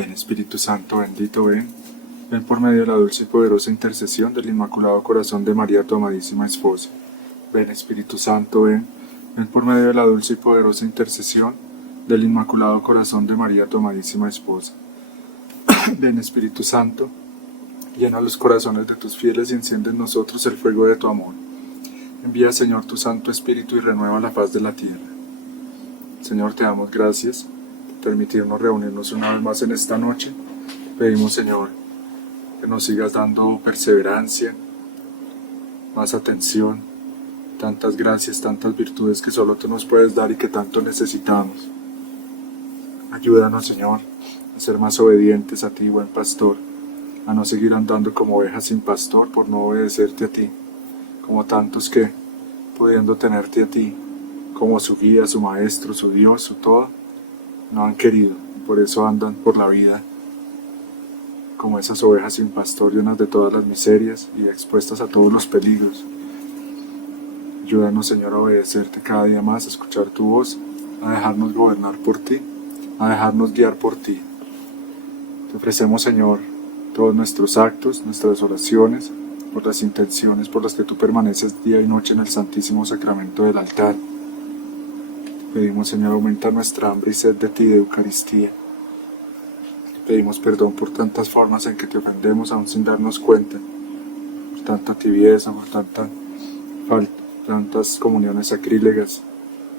Ven Espíritu Santo bendito, ven. Ven por medio de la dulce y poderosa intercesión del Inmaculado Corazón de María, tu amadísima esposa. Ven Espíritu Santo, ven. Ven por medio de la dulce y poderosa intercesión del Inmaculado Corazón de María, tu amadísima esposa. Ven Espíritu Santo, llena los corazones de tus fieles y enciende en nosotros el fuego de tu amor. Envía, Señor, tu Santo Espíritu y renueva la faz de la tierra. Señor, te damos gracias por permitirnos reunirnos una vez más en esta noche. Pedimos, Señor, que nos sigas dando perseverancia, más atención, tantas gracias, tantas virtudes que solo tú nos puedes dar y que tanto necesitamos. Ayúdanos, Señor, a ser más obedientes a ti, buen pastor, a no seguir andando como ovejas sin pastor por no obedecerte a ti, como tantos que, pudiendo tenerte a ti como su guía, su maestro, su Dios, su todo, no han querido, por eso andan por la vida como esas ovejas sin pastor, llenas de todas las miserias y expuestas a todos los peligros. Ayúdanos, Señor, a obedecerte cada día más, a escuchar tu voz, a dejarnos gobernar por ti, a dejarnos guiar por ti. Te ofrecemos, Señor, todos nuestros actos, nuestras oraciones, por las intenciones por las que tú permaneces día y noche en el Santísimo Sacramento del altar. Te pedimos, Señor, aumenta nuestra hambre y sed de ti, de Eucaristía. Te pedimos perdón por tantas formas en que te ofendemos aún sin darnos cuenta, por tanta tibieza, por tanta falta, tantas comuniones sacrílegas,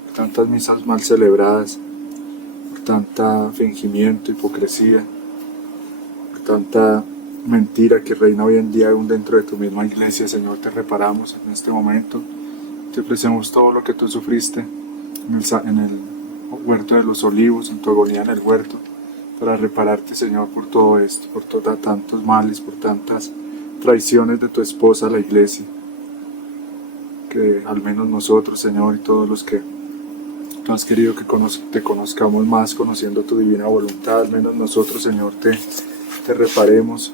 por tantas misas mal celebradas, por tanta fingimiento, hipocresía, por tanta mentira que reina hoy en día aún dentro de tu misma iglesia. Señor, te reparamos en este momento, te ofrecemos todo lo que tú sufriste en el huerto de los olivos, en tu agonía en el huerto, para repararte, Señor, por todo esto, por tantos males, por tantas traiciones de tu esposa, la iglesia, que al menos nosotros, Señor, y todos los que tú has querido que te conozcamos más, conociendo tu divina voluntad, al menos nosotros, Señor, te reparemos,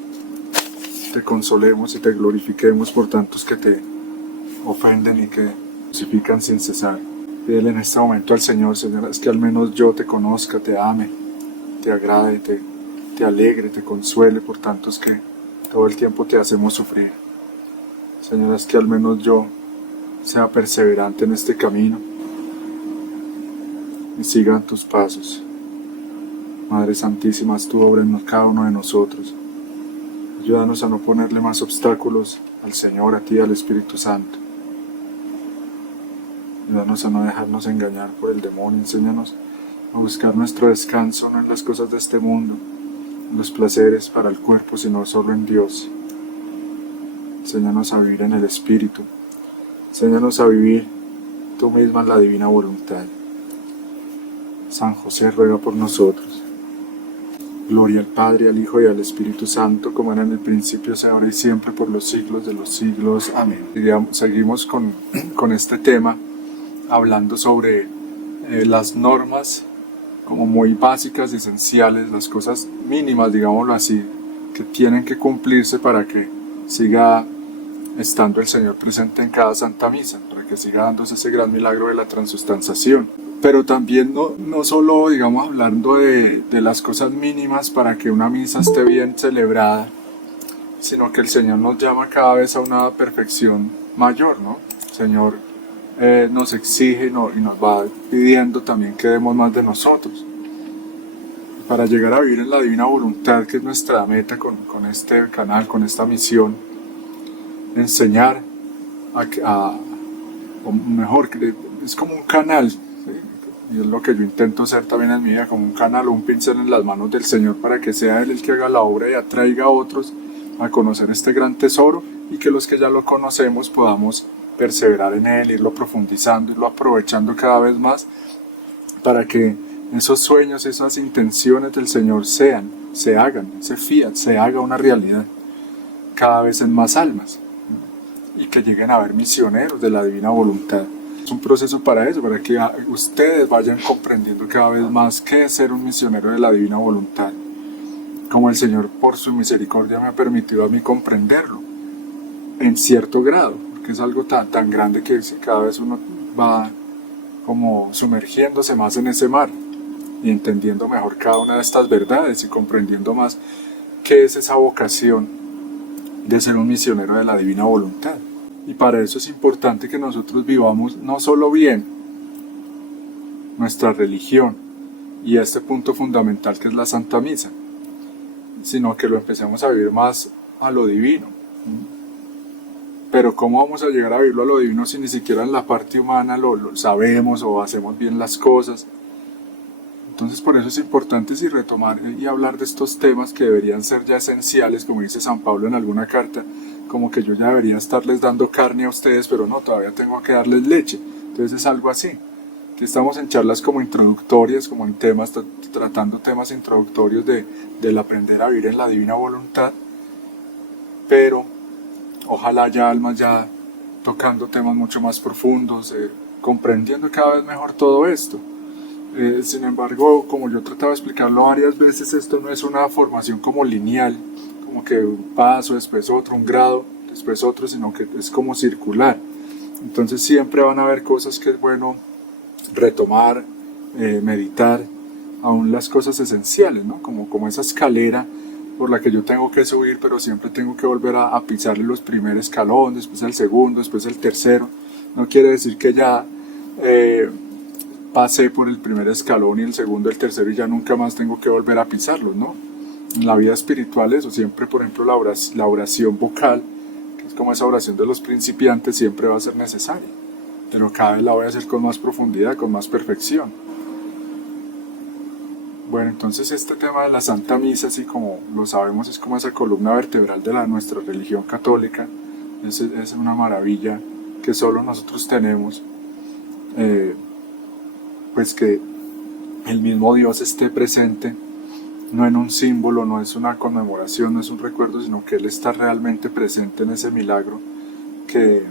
te consolemos y te glorifiquemos por tantos que te ofenden y que crucifican sin cesar. Pídele en este momento al Señor, Señor, es que al menos yo te conozca, te ame, te agrade, te alegre, te consuele por tantos que todo el tiempo te hacemos sufrir. Señor, es que al menos yo sea perseverante en este camino y siga en tus pasos. Madre Santísima, haz tu obra en cada uno de nosotros. Ayúdanos a no ponerle más obstáculos al Señor, a ti, al Espíritu Santo. Ayúdanos a no dejarnos engañar por el demonio. Enséñanos a buscar nuestro descanso no en las cosas de este mundo, en los placeres para el cuerpo, sino solo en Dios. Enséñanos a vivir en el Espíritu. Enséñanos a vivir tú misma en la divina voluntad. San José, ruega por nosotros. Gloria al Padre, al Hijo y al Espíritu Santo, como era en el principio, sea ahora y siempre, por los siglos de los siglos. Amén. Seguimos con este tema, hablando sobre las normas como muy básicas y esenciales, las cosas mínimas, digámoslo así, que tienen que cumplirse para que siga estando el Señor presente en cada Santa Misa, para que siga dándose ese gran milagro de la transustanciación. Pero también no solo, digamos, hablando de las cosas mínimas para que una misa esté bien celebrada, sino que el Señor nos llama cada vez a una perfección mayor, ¿no? El Señor nos exige y nos va pidiendo también que demos más de nosotros. Para llegar a vivir en la divina voluntad, que es nuestra meta con este canal, con esta misión, enseñar o mejor, es como un canal, ¿sí? Y es lo que yo intento hacer también en mi vida, como un canal o un pincel en las manos del Señor, para que sea Él el que haga la obra y atraiga a otros a conocer este gran tesoro, y que los que ya lo conocemos podamos perseverar en Él, irlo profundizando, irlo aprovechando cada vez más, para que esos sueños, esas intenciones del Señor se hagan, ese fiat, se haga una realidad cada vez en más almas, y que lleguen a ver misioneros de la divina voluntad. Es un proceso para eso, para que ustedes vayan comprendiendo cada vez más qué es ser un misionero de la divina voluntad, como el Señor por su misericordia me ha permitido a mí comprenderlo en cierto grado, porque es algo tan grande que cada vez uno va como sumergiéndose más en ese mar. y entendiendo mejor cada una de estas verdades y comprendiendo más qué es esa vocación de ser un misionero de la divina voluntad. Y para eso es importante que nosotros vivamos no solo bien nuestra religión y este punto fundamental que es la Santa Misa, sino que lo empecemos a vivir más a lo divino. Pero ¿cómo vamos a llegar a vivirlo a lo divino si ni siquiera en la parte humana lo sabemos o hacemos bien las cosas? Entonces por eso es importante retomar y hablar de estos temas que deberían ser ya esenciales, como dice San Pablo en alguna carta, como que yo ya debería estarles dando carne a ustedes, pero no, todavía tengo que darles leche. Entonces es algo así, que estamos en charlas como introductorias, como en temas, tratando temas introductorios del aprender a vivir en la divina voluntad, pero ojalá haya almas ya tocando temas mucho más profundos, comprendiendo cada vez mejor todo esto. Sin embargo, como yo trataba de explicarlo varias veces, esto no es una formación como lineal, como que un paso, después otro, un grado, después otro, sino que es como circular. Entonces siempre van a haber cosas que es bueno retomar, meditar, aún las cosas esenciales, ¿no? Como esa escalera por la que yo tengo que subir, pero siempre tengo que volver a pisarle los primeros escalones, después el segundo, después el tercero. No quiere decir que ya pasé por el primer escalón y el segundo, el tercero y ya nunca más tengo que volver a pisarlos, ¿no? En la vida espiritual eso siempre, por ejemplo, la oración vocal, que es como esa oración de los principiantes, siempre va a ser necesaria, pero cada vez la voy a hacer con más profundidad, con más perfección. Bueno, entonces este tema de la Santa Misa, así como lo sabemos, es como esa columna vertebral de nuestra religión católica, es una maravilla que solo nosotros tenemos, pues que el mismo Dios esté presente, no en un símbolo, no es una conmemoración, no es un recuerdo, sino que Él está realmente presente en ese milagro que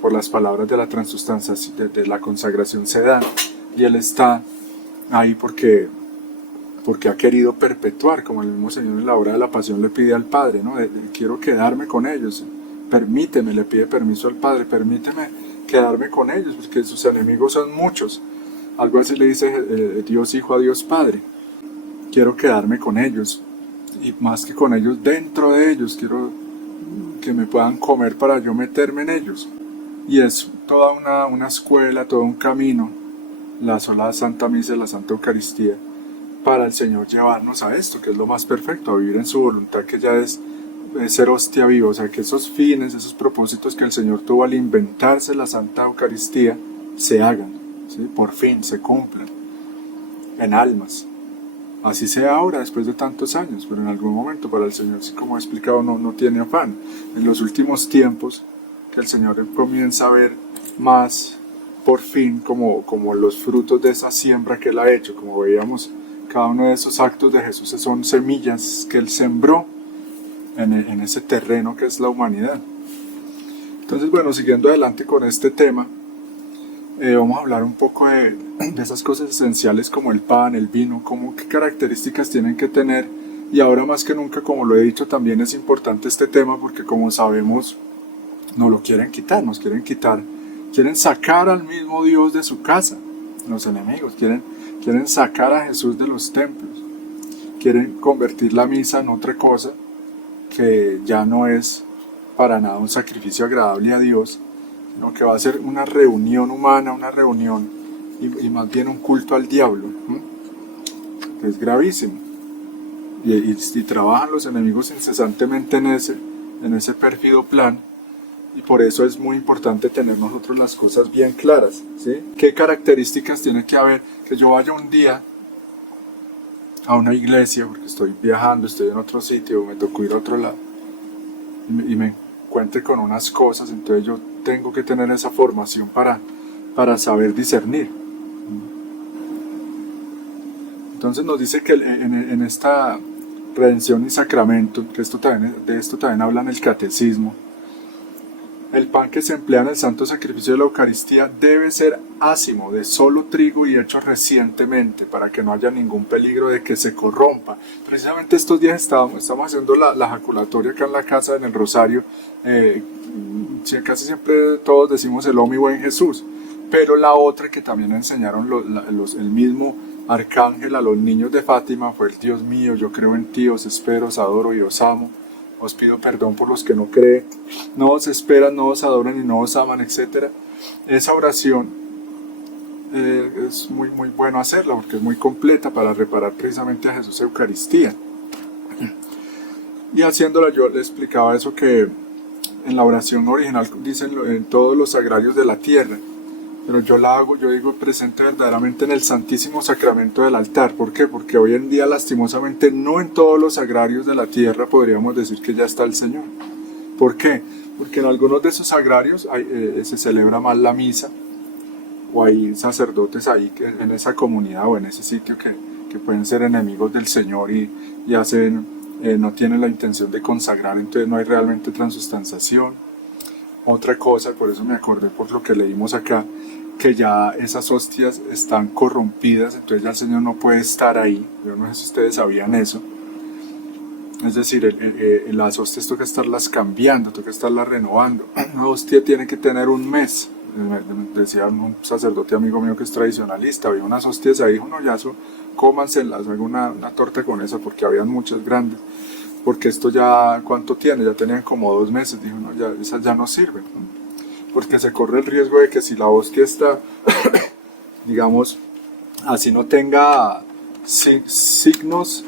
por las palabras de la transustanciación, de la consagración se da, y Él está ahí porque ha querido perpetuar, como el mismo Señor en la hora de la pasión le pide al Padre, ¿no? Quiero quedarme con ellos, permíteme, le pide permiso al Padre, permíteme quedarme con ellos, porque sus enemigos son muchos. Algo así le dice Dios Hijo a Dios Padre. Quiero quedarme con ellos, y más que con ellos, dentro de ellos, quiero que me puedan comer para yo meterme en ellos. Y es toda una escuela, todo un camino, la sola Santa Misa, la Santa Eucaristía, para el Señor llevarnos a esto, que es lo más perfecto, a vivir en su voluntad, que ya es ser hostia viva, o sea, que esos fines, esos propósitos que el Señor tuvo al inventarse la Santa Eucaristía, se hagan, ¿sí? Por fin, se cumplan, en almas. Así sea ahora, después de tantos años, pero en algún momento para el Señor, como he explicado, no tiene afán. En los últimos tiempos, que el Señor comienza a ver más, por fin, como los frutos de esa siembra que Él ha hecho, como veíamos, cada uno de esos actos de Jesús son semillas que Él sembró en ese terreno que es la humanidad. Entonces, bueno, siguiendo adelante con este tema, vamos a hablar un poco de esas cosas esenciales como el pan, el vino, qué características tienen que tener, y ahora más que nunca, como lo he dicho, también es importante este tema porque, como sabemos, nos lo quieren quitar, quieren sacar al mismo Dios de su casa, los enemigos, quieren sacar a Jesús de los templos, quieren convertir la misa en otra cosa que ya no es para nada un sacrificio agradable a Dios, sino que va a ser una reunión humana, una reunión y más bien un culto al diablo, que es gravísimo. Y trabajan los enemigos incesantemente en ese pérfido plan, y por eso es muy importante tener nosotros las cosas bien claras, ¿sí? ¿Qué características tiene que haber? Que yo vaya un día a una iglesia, porque estoy viajando, estoy en otro sitio, me tocó ir a otro lado, y me encuentre con unas cosas, entonces yo tengo que tener esa formación para saber discernir. Entonces nos dice que en esta redención y sacramento, que de esto también habla en el catecismo, el pan que se emplea en el santo sacrificio de la Eucaristía debe ser ácimo, de solo trigo y hecho recientemente, para que no haya ningún peligro de que se corrompa. Precisamente estos días estamos haciendo la jaculatoria acá en la casa, en el Rosario. Casi siempre todos decimos el Oh mi buen Jesús, pero la otra que también enseñaron el mismo arcángel a los niños de Fátima fue el Dios mío, yo creo en ti, os espero, os adoro y os amo. Os pido perdón por los que no creen, no os esperan, no os adoran y no os aman, etc. Esa oración es muy bueno hacerla porque es muy completa para reparar precisamente a Jesús Eucaristía. Y haciéndola yo le explicaba eso, que en la oración original dicen en todos los sagrarios de la tierra, pero yo la hago, yo digo presente verdaderamente en el Santísimo Sacramento del altar. ¿Por qué? Porque hoy en día lastimosamente no en todos los sagrarios de la tierra podríamos decir que ya está el Señor. ¿Por qué? Porque en algunos de esos sagrarios se celebra mal la misa, o hay sacerdotes ahí que, en esa comunidad o en ese sitio que pueden ser enemigos del Señor y hacen, no tienen la intención de consagrar, entonces no hay realmente transustanciación. Otra cosa, por eso me acordé por lo que leímos acá, que ya esas hostias están corrompidas, entonces ya el Señor no puede estar ahí. Yo no sé si ustedes sabían eso. Es decir, las hostias toca estarlas cambiando, toca estarlas renovando. Una hostia tiene que tener un mes. Me decía un sacerdote amigo mío que es tradicionalista, había unas hostias ahí, dijo, no, ya eso, cómanselas, hago una torta con esa, porque habían muchas grandes. Porque esto ya, ¿cuánto tiene? Ya tenían como 2 meses, dijo, no, ya, esas ya no sirven, ¿no? Porque se corre el riesgo de que si la hostia está, digamos, así no tenga signos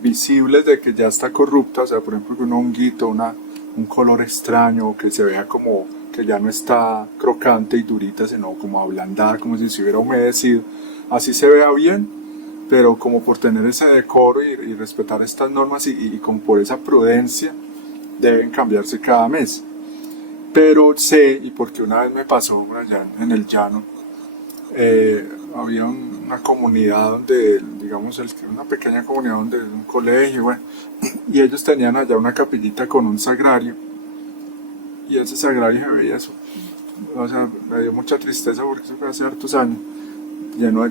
visibles de que ya está corrupta, o sea, por ejemplo, un honguito, un color extraño, o que se vea como que ya no está crocante y durita, sino como ablandada, como si se hubiera humedecido, así se vea bien, pero como por tener ese decoro y respetar estas normas y como por esa prudencia, deben cambiarse cada mes. Pero sé, y porque una vez me pasó allá en el llano, había una comunidad donde, digamos, una pequeña comunidad donde un colegio, bueno, y ellos tenían allá una capillita con un sagrario, y ese sagrario se veía eso, o sea, me dio mucha tristeza porque eso fue hace hartos años,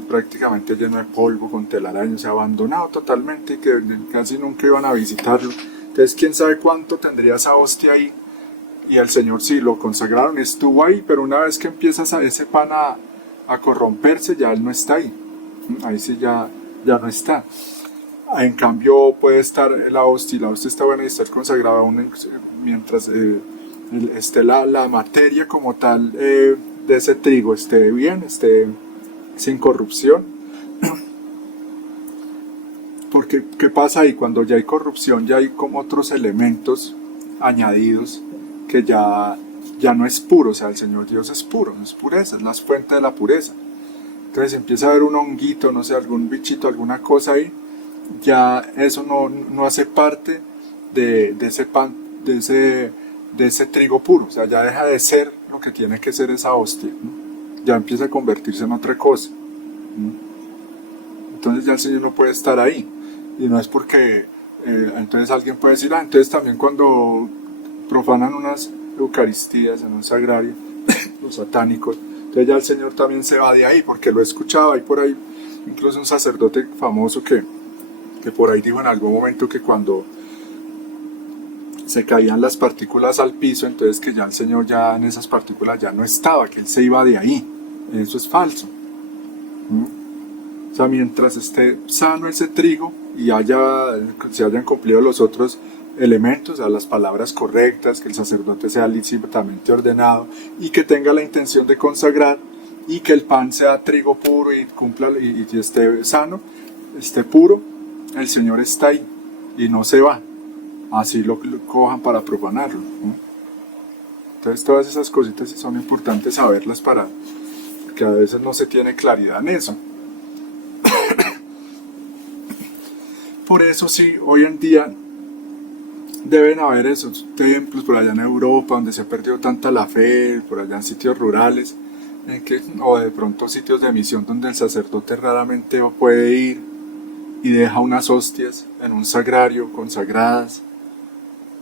prácticamente lleno de polvo, con telarañas, abandonado totalmente, y que casi nunca iban a visitarlo. Entonces, quién sabe cuánto tendría esa hostia ahí. Y el Señor sí lo consagraron, estuvo ahí, pero una vez que empiezas ese pan a corromperse, ya Él no está ahí. Ahí sí ya no está. En cambio puede estar la hostia está buena y estar consagrada mientras esté la materia como tal de ese trigo esté bien, esté sin corrupción. Porque ¿qué pasa ahí? Cuando ya hay corrupción, ya hay como otros elementos añadidos que ya no es puro, o sea, el Señor Dios es puro, no es pureza, es la fuente de la pureza. Entonces empieza a haber un honguito, no sé, algún bichito, alguna cosa ahí, ya eso no hace parte de ese pan, de ese trigo puro, o sea, ya deja de ser lo que tiene que ser esa hostia, ¿no? Ya empieza a convertirse en otra cosa, ¿no? Entonces ya el Señor no puede estar ahí, y no es porque, entonces alguien puede decir, entonces también cuando profanan unas eucaristías en un sagrario, los satánicos, entonces ya el Señor también se va de ahí, porque lo he escuchado, hay por ahí incluso un sacerdote famoso que por ahí dijo en algún momento que cuando se caían las partículas al piso, entonces que ya el Señor ya en esas partículas ya no estaba, que Él se iba de ahí. Eso es falso. O sea, mientras esté sano ese trigo y se hayan cumplido los otros elementos, a las palabras correctas, que el sacerdote sea lícitamente ordenado y que tenga la intención de consagrar y que el pan sea trigo puro y cumpla y esté sano, esté puro, el Señor está ahí y no se va, así lo cojan para profanarlo, ¿no? Entonces todas esas cositas sí son importantes saberlas porque a veces no se tiene claridad en eso. Por eso sí, hoy en día deben haber esos templos por allá en Europa donde se ha perdido tanta la fe, por allá en sitios rurales, o de pronto sitios de misión donde el sacerdote raramente puede ir y deja unas hostias en un sagrario consagradas.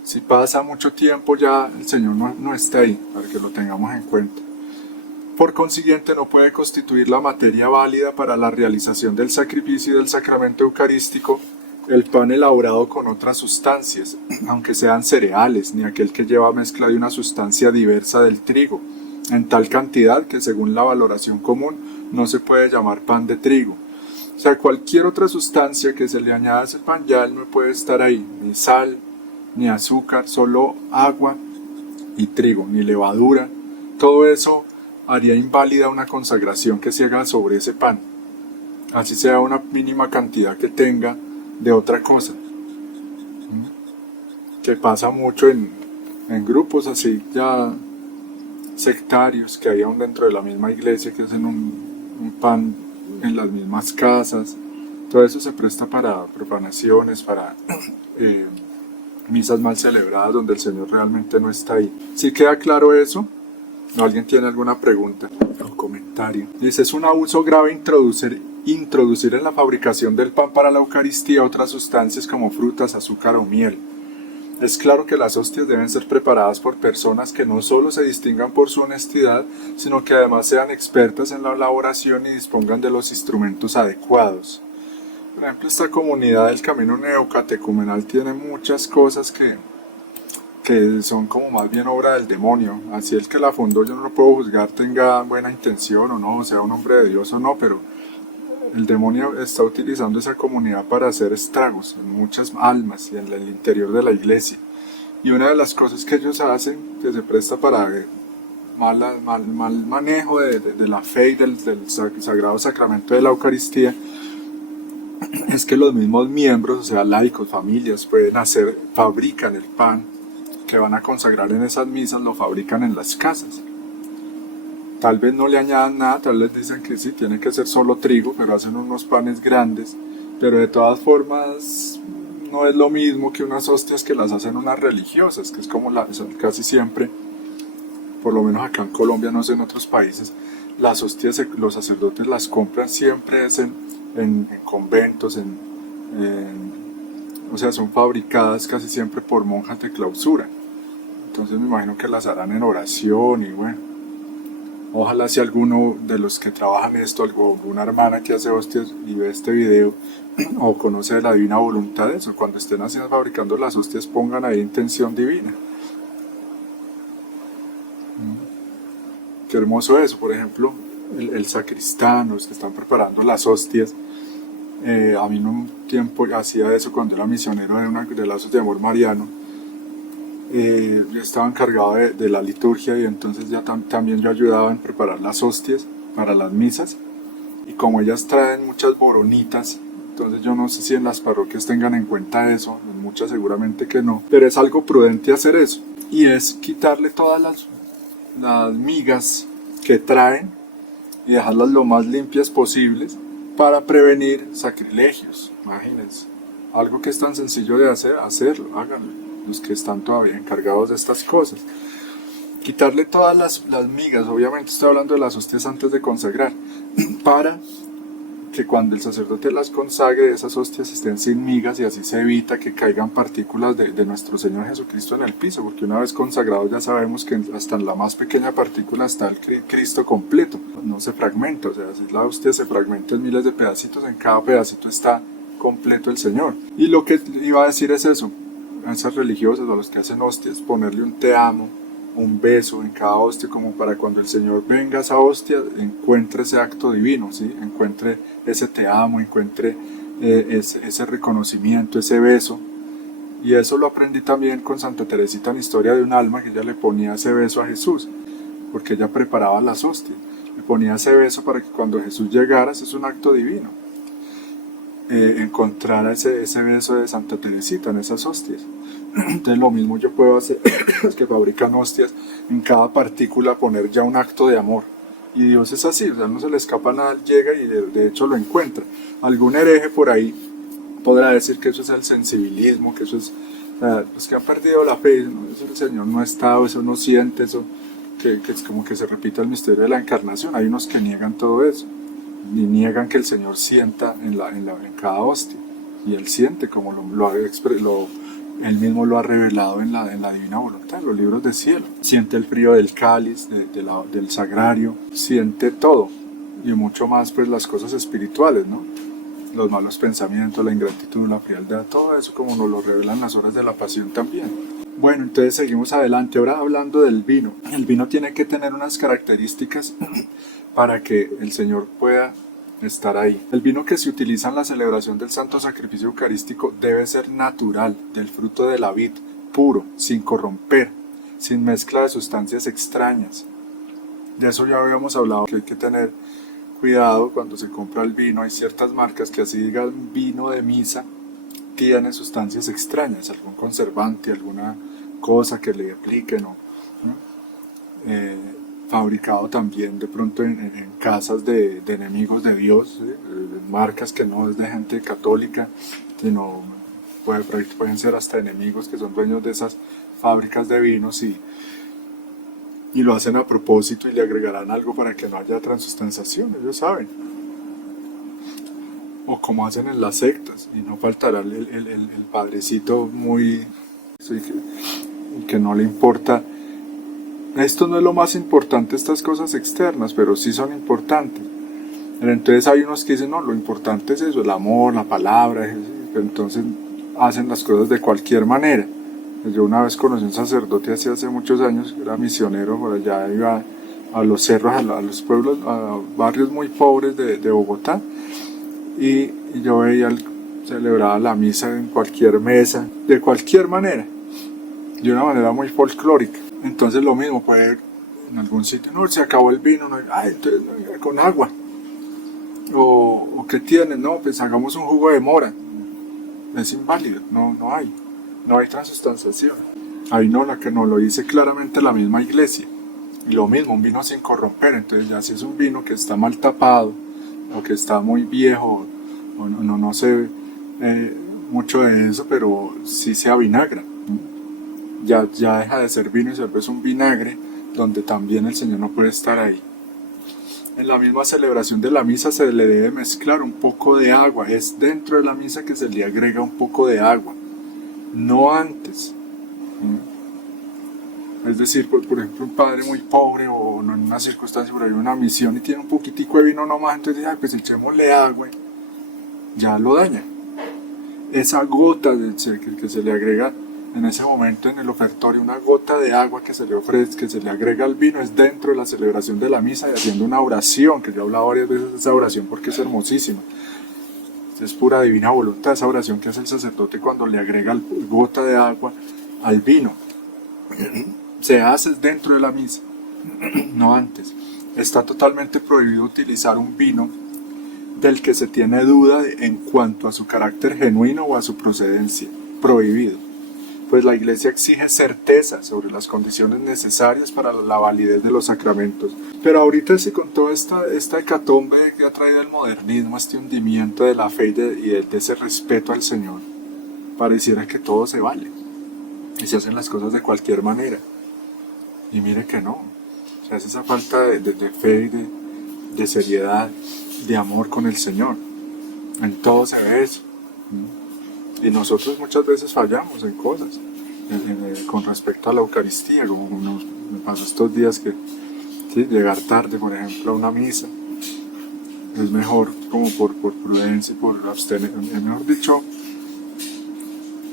Si pasa mucho tiempo ya el Señor no está ahí, para que lo tengamos en cuenta. Por consiguiente no puede constituir la materia válida para la realización del sacrificio y del sacramento eucarístico el pan elaborado con otras sustancias, aunque sean cereales, ni aquel que lleva mezcla de una sustancia diversa del trigo, en tal cantidad que según la valoración común no se puede llamar pan de trigo. O sea, cualquier otra sustancia que se le añada a ese pan ya no puede estar ahí, ni sal, ni azúcar, solo agua y trigo, ni levadura. Todo eso haría inválida una consagración que se haga sobre ese pan, así sea una mínima cantidad que tenga de otra cosa. Que pasa mucho en grupos así ya sectarios que hay aún dentro de la misma iglesia, que hacen un pan en las mismas casas. Todo eso se presta para profanaciones, para misas mal celebradas donde el Señor realmente no está ahí. ¿Sí queda claro eso? ¿Alguien tiene alguna pregunta o comentario? Dice, es un abuso grave introducir en la fabricación del pan para la Eucaristía otras sustancias como frutas, azúcar o miel. Es claro que las hostias deben ser preparadas por personas que no solo se distingan por su honestidad, sino que además sean expertas en la elaboración y dispongan de los instrumentos adecuados. Por ejemplo, esta comunidad del Camino Neocatecumenal tiene muchas cosas que son como más bien obra del demonio. Así el que la fundó, yo no lo puedo juzgar, tenga buena intención o no, sea un hombre de Dios o no, pero el demonio está utilizando esa comunidad para hacer estragos en muchas almas y en el interior de la iglesia. Y una de las cosas que ellos hacen, que se presta para mal manejo de la fe y del sagrado sacramento de la Eucaristía, es que los mismos miembros, o sea, laicos, familias, fabrican el pan que van a consagrar en esas misas, lo fabrican en las casas. Tal vez no le añadan nada, tal vez dicen que sí, tiene que ser solo trigo, pero hacen unos panes grandes, pero de todas formas no es lo mismo que unas hostias que las hacen unas religiosas, que es como casi siempre, por lo menos acá en Colombia, no sé en otros países, las hostias los sacerdotes las compran siempre en conventos, o sea, son fabricadas casi siempre por monjas de clausura. Entonces me imagino que las harán en oración y bueno, ojalá si alguno de los que trabajan esto, alguna hermana que hace hostias y ve este video o conoce la divina voluntad de eso, cuando estén haciendo, fabricando las hostias, pongan ahí intención divina. Qué hermoso eso. Por ejemplo, el sacristán, los que están preparando las hostias, a mí en un tiempo hacía eso cuando era misionero de Lazos de Amor Mariano. Yo estaba encargado de la liturgia y entonces ya también yo ayudaba en preparar las hostias para las misas, y como ellas traen muchas boronitas, entonces yo no sé si en las parroquias tengan en cuenta eso, en muchas seguramente que no, pero es algo prudente hacer eso, y es quitarle todas las migas que traen y dejarlas lo más limpias posibles para prevenir sacrilegios. Imagínense, algo que es tan sencillo de hacerlo, háganlo los que están todavía encargados de estas cosas. Quitarle todas las migas, obviamente estoy hablando de las hostias antes de consagrar, para que cuando el sacerdote las consagre, esas hostias estén sin migas, y así se evita que caigan partículas de nuestro Señor Jesucristo en el piso, porque una vez consagrados ya sabemos que hasta en la más pequeña partícula está el Cristo completo, no se fragmenta. O sea, si la hostia se fragmenta en miles de pedacitos, en cada pedacito está completo el Señor. Y lo que iba a decir es eso, a esas religiosas o a los que hacen hostias, ponerle un te amo, un beso en cada hostia, como para cuando el Señor venga a esa hostia, encuentre ese acto divino, ¿sí? Encuentre ese te amo, encuentre ese reconocimiento, ese beso. Y eso lo aprendí también con Santa Teresita en Historia de un Alma, que ella le ponía ese beso a Jesús, porque ella preparaba las hostias, le ponía ese beso para que cuando Jesús llegara, ese es un acto divino, encontrar ese beso de Santa Teresita en esas hostias. Entonces lo mismo yo puedo hacer, los que fabrican hostias, en cada partícula poner ya un acto de amor. Y Dios es así, o sea, no se le escapa nada, llega y de hecho lo encuentra. Algún hereje por ahí podrá decir que eso es el sensibilismo, que eso es, los que han perdido la fe, ¿no? Eso el Señor no ha estado, eso no siente, eso que es como que se repita el misterio de la encarnación. Hay unos que niegan todo eso, ni niegan que el Señor sienta en cada hostia, y Él siente, como Él mismo lo ha revelado en la divina voluntad, en los libros del cielo. Siente el frío del cáliz, del sagrario, siente todo, y mucho más pues las cosas espirituales, ¿no? Los malos pensamientos, la ingratitud, la frialdad, todo eso como nos lo revelan las horas de la pasión también. Bueno, entonces seguimos adelante, ahora hablando del vino. El vino tiene que tener unas características para que el Señor pueda estar ahí. El vino que se utiliza en la celebración del Santo Sacrificio Eucarístico debe ser natural, del fruto de la vid, puro, sin corromper, sin mezcla de sustancias extrañas. De eso ya habíamos hablado, que hay que tener cuidado cuando se compra el vino. Hay ciertas marcas que así digan vino de misa, tiene sustancias extrañas, algún conservante, alguna cosa que le apliquen, ¿no? Fabricado también de pronto en casas de enemigos de Dios, ¿sí? Marcas que no es de gente católica, sino pueden ser hasta enemigos que son dueños de esas fábricas de vinos y lo hacen a propósito y le agregarán algo para que no haya transustanciación, ellos saben. O como hacen en las sectas, y no faltará el padrecito muy... que no le importa. Esto no es lo más importante, estas cosas externas, pero sí son importantes. Entonces hay unos que dicen, no, lo importante es eso, el amor, la palabra, entonces hacen las cosas de cualquier manera. Yo una vez conocí un sacerdote hace muchos años, era misionero, por allá iba a los cerros, a los pueblos, a barrios muy pobres de Bogotá, y yo veía, celebraba la misa en cualquier mesa, de cualquier manera, de una manera muy folclórica. Entonces lo mismo, puede en algún sitio, no, se acabó el vino, no, entonces no, con agua. O ¿qué tienen? No, pues hagamos un jugo de mora. Es inválido, no hay transustanciación. Ahí no, la que nos lo dice claramente la misma iglesia. Y lo mismo, un vino sin corromper. Entonces ya si es un vino que está mal tapado, o que está muy viejo, o no sé mucho de eso, pero sí se avinagra. Ya deja de ser vino y se vuelve un vinagre, donde también el Señor no puede estar ahí. En la misma celebración de la misa se le debe mezclar un poco de agua. Es dentro de la misa que se le agrega un poco de agua, no antes. Es decir, por ejemplo, un padre muy pobre o en una circunstancia, por ahí una misión y tiene un poquitico de vino nomás, entonces dice, pues echémosle agua, ya lo daña. Esa gota que se le agrega en ese momento en el ofertorio, una gota de agua que se le ofrece, que se le agrega al vino, es dentro de la celebración de la misa y haciendo una oración, que yo he hablado varias veces de esa oración porque es hermosísima. Es pura divina voluntad, esa oración que hace el sacerdote cuando le agrega gota de agua al vino. Se hace dentro de la misa, no antes. Está totalmente prohibido utilizar un vino del que se tiene duda en cuanto a su carácter genuino o a su procedencia. Prohibido. Pues la Iglesia exige certeza sobre las condiciones necesarias para la validez de los sacramentos. Pero ahorita sí, con toda esta hecatombe que ha traído el modernismo, este hundimiento de la fe y de ese respeto al Señor, pareciera que todo se vale y se hacen las cosas de cualquier manera. Y mire que no, se hace esa falta de fe y de seriedad, de amor con el Señor. En todo se ve eso. Y nosotros muchas veces fallamos en cosas con respecto a la Eucaristía, como me pasó estos días que llegar tarde, por ejemplo, a una misa. Es mejor, como por prudencia y por abstener, mejor dicho,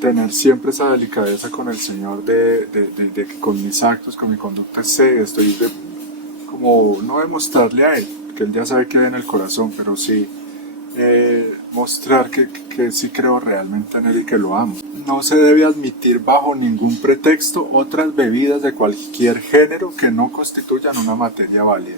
tener siempre esa delicadeza con el Señor de que con mis actos, con mi conducta estoy como no demostrarle a Él, porque Él ya sabe que hay en el corazón, pero sí mostrar que sí creo realmente en Él y que lo amo. No se debe admitir bajo ningún pretexto otras bebidas de cualquier género que no constituyan una materia válida.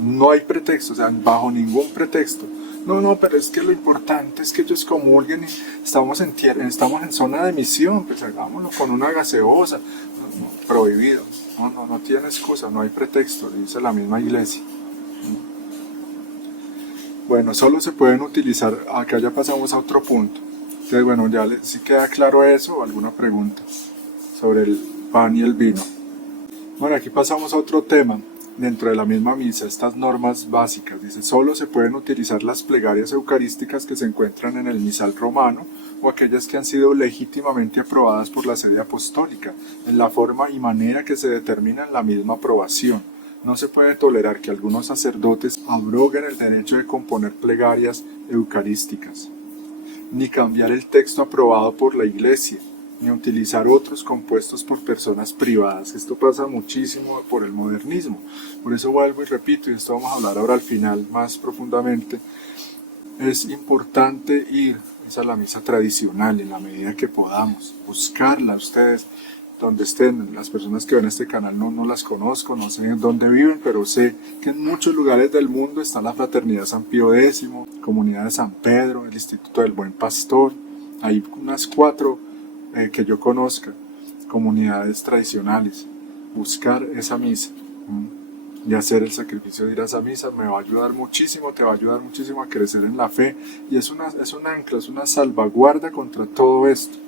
No hay pretexto, o sea, bajo ningún pretexto. No, pero es que lo importante es que ellos comulguen y estamos en zona de misión, pues hagámoslo con una gaseosa. No, prohibido. No tiene excusa, no hay pretexto, dice la misma iglesia. Bueno, solo se pueden utilizar, acá ya pasamos a otro punto. Entonces, bueno, ya si queda claro eso, alguna pregunta sobre el pan y el vino. Bueno, aquí pasamos a otro tema. Dentro de la misma misa, estas normas básicas, dice, solo se pueden utilizar las plegarias eucarísticas que se encuentran en el misal romano o aquellas que han sido legítimamente aprobadas por la sede apostólica, en la forma y manera que se determina en la misma aprobación. No se puede tolerar que algunos sacerdotes abroguen el derecho de componer plegarias eucarísticas, ni cambiar el texto aprobado por la Iglesia, ni utilizar otros compuestos por personas privadas. Esto pasa muchísimo por el modernismo. Por eso vuelvo y repito, y esto vamos a hablar ahora al final más profundamente, es importante ir a la misa tradicional en la medida que podamos, buscarla ustedes donde estén. Las personas que ven este canal no las conozco, no sé en dónde viven, pero sé que en muchos lugares del mundo está la Fraternidad San Pío X, Comunidad de San Pedro, el Instituto del Buen Pastor. Hay unas 4 que yo conozca, comunidades tradicionales. Buscar esa misa y hacer el sacrificio de ir a esa misa me va a ayudar muchísimo, te va a ayudar muchísimo a crecer en la fe, y es un ancla, es una salvaguarda contra todo esto.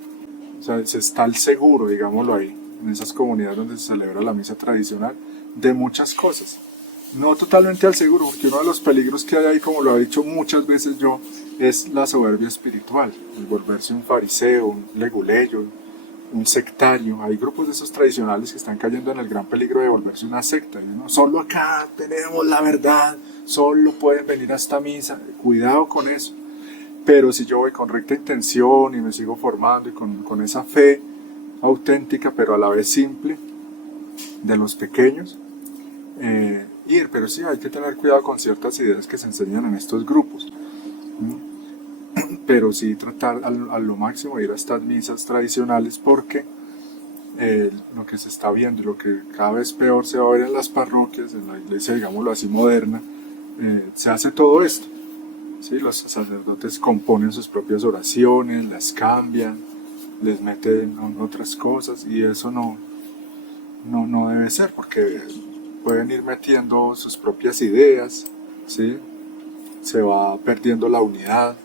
O sea, se está al seguro, digámoslo ahí, en esas comunidades donde se celebra la misa tradicional, de muchas cosas. No totalmente al seguro, porque uno de los peligros que hay ahí, como lo he dicho muchas veces yo, es la soberbia espiritual, el volverse un fariseo, un leguleyo, un sectario. Hay grupos de esos tradicionales que están cayendo en el gran peligro de volverse una secta, ¿no? Solo acá tenemos la verdad, solo pueden venir a esta misa. Cuidado con eso. Pero si yo voy con recta intención y me sigo formando y con esa fe auténtica, pero a la vez simple, de los pequeños, ir. Pero sí, hay que tener cuidado con ciertas ideas que se enseñan en estos grupos. Pero sí tratar a lo máximo de ir a estas misas tradicionales, porque lo que se está viendo y lo que cada vez peor se va a ver en las parroquias, en la iglesia, digámoslo así, moderna, se hace todo esto. ¿Sí? Los sacerdotes componen sus propias oraciones, las cambian, les meten otras cosas, y eso no debe ser, porque pueden ir metiendo sus propias ideas, ¿sí? Se va perdiendo la unidad,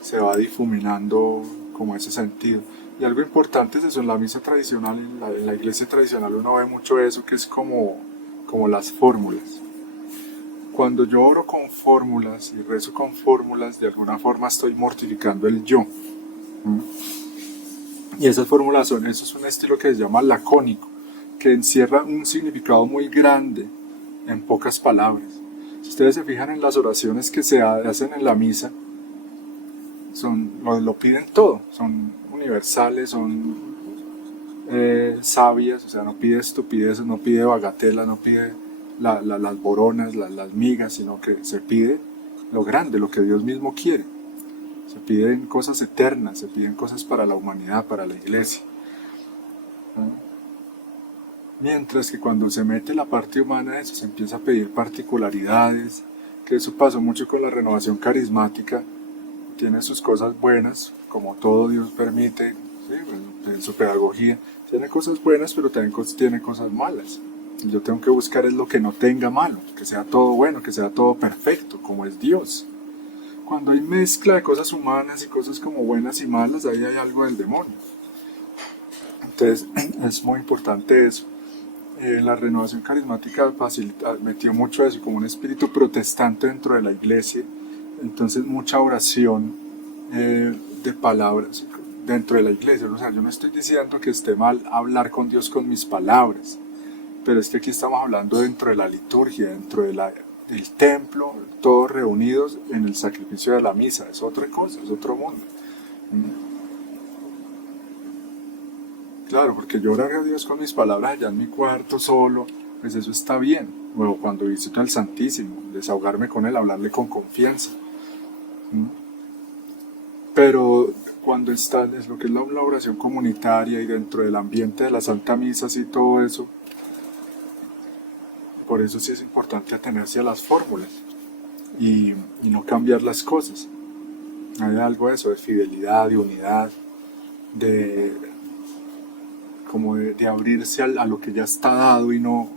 se va difuminando como ese sentido. Y algo importante es eso, en la misa tradicional, en la iglesia tradicional uno ve mucho eso, que es como las fórmulas. Cuando yo oro con fórmulas y rezo con fórmulas, de alguna forma estoy mortificando el yo. Y esas fórmulas eso es un estilo que se llama lacónico, que encierra un significado muy grande en pocas palabras. Si ustedes se fijan en las oraciones que se hacen en la misa, lo piden todo, son universales, son sabias, o sea, no pide estupideces, no pide bagatelas, no pide las boronas, las migas, sino que se pide lo grande, lo que Dios mismo quiere. Se piden cosas eternas, se piden cosas para la humanidad, para la iglesia. Mientras que cuando se mete la parte humana, eso se empieza a pedir particularidades, que eso pasó mucho con la renovación carismática. Tiene sus cosas buenas, como todo Dios permite, ¿sí? En su pedagogía. Tiene cosas buenas, pero también tiene cosas malas. Y yo tengo que buscar es lo que no tenga malo, que sea todo bueno, que sea todo perfecto, como es Dios. Cuando hay mezcla de cosas humanas y cosas como buenas y malas, ahí hay algo del demonio. Entonces es muy importante eso. La renovación carismática metió mucho eso, como un espíritu protestante dentro de la iglesia. Entonces mucha oración de palabras dentro de la iglesia. O sea, yo no estoy diciendo que esté mal hablar con Dios con mis palabras, pero es que aquí estamos hablando dentro de la liturgia, dentro del templo, todos reunidos en el sacrificio de la misa. Es otra cosa, es otro mundo. Claro, porque yo orar a Dios con mis palabras allá en mi cuarto solo, pues eso está bien. O cuando visito al Santísimo, desahogarme con Él, hablarle con confianza. Pero cuando está, es lo que es la oración comunitaria y dentro del ambiente de la Santa Misa y todo eso, por eso sí es importante atenerse a las fórmulas y no cambiar las cosas. Hay algo de eso, de fidelidad, de unidad, de abrirse a lo que ya está dado y no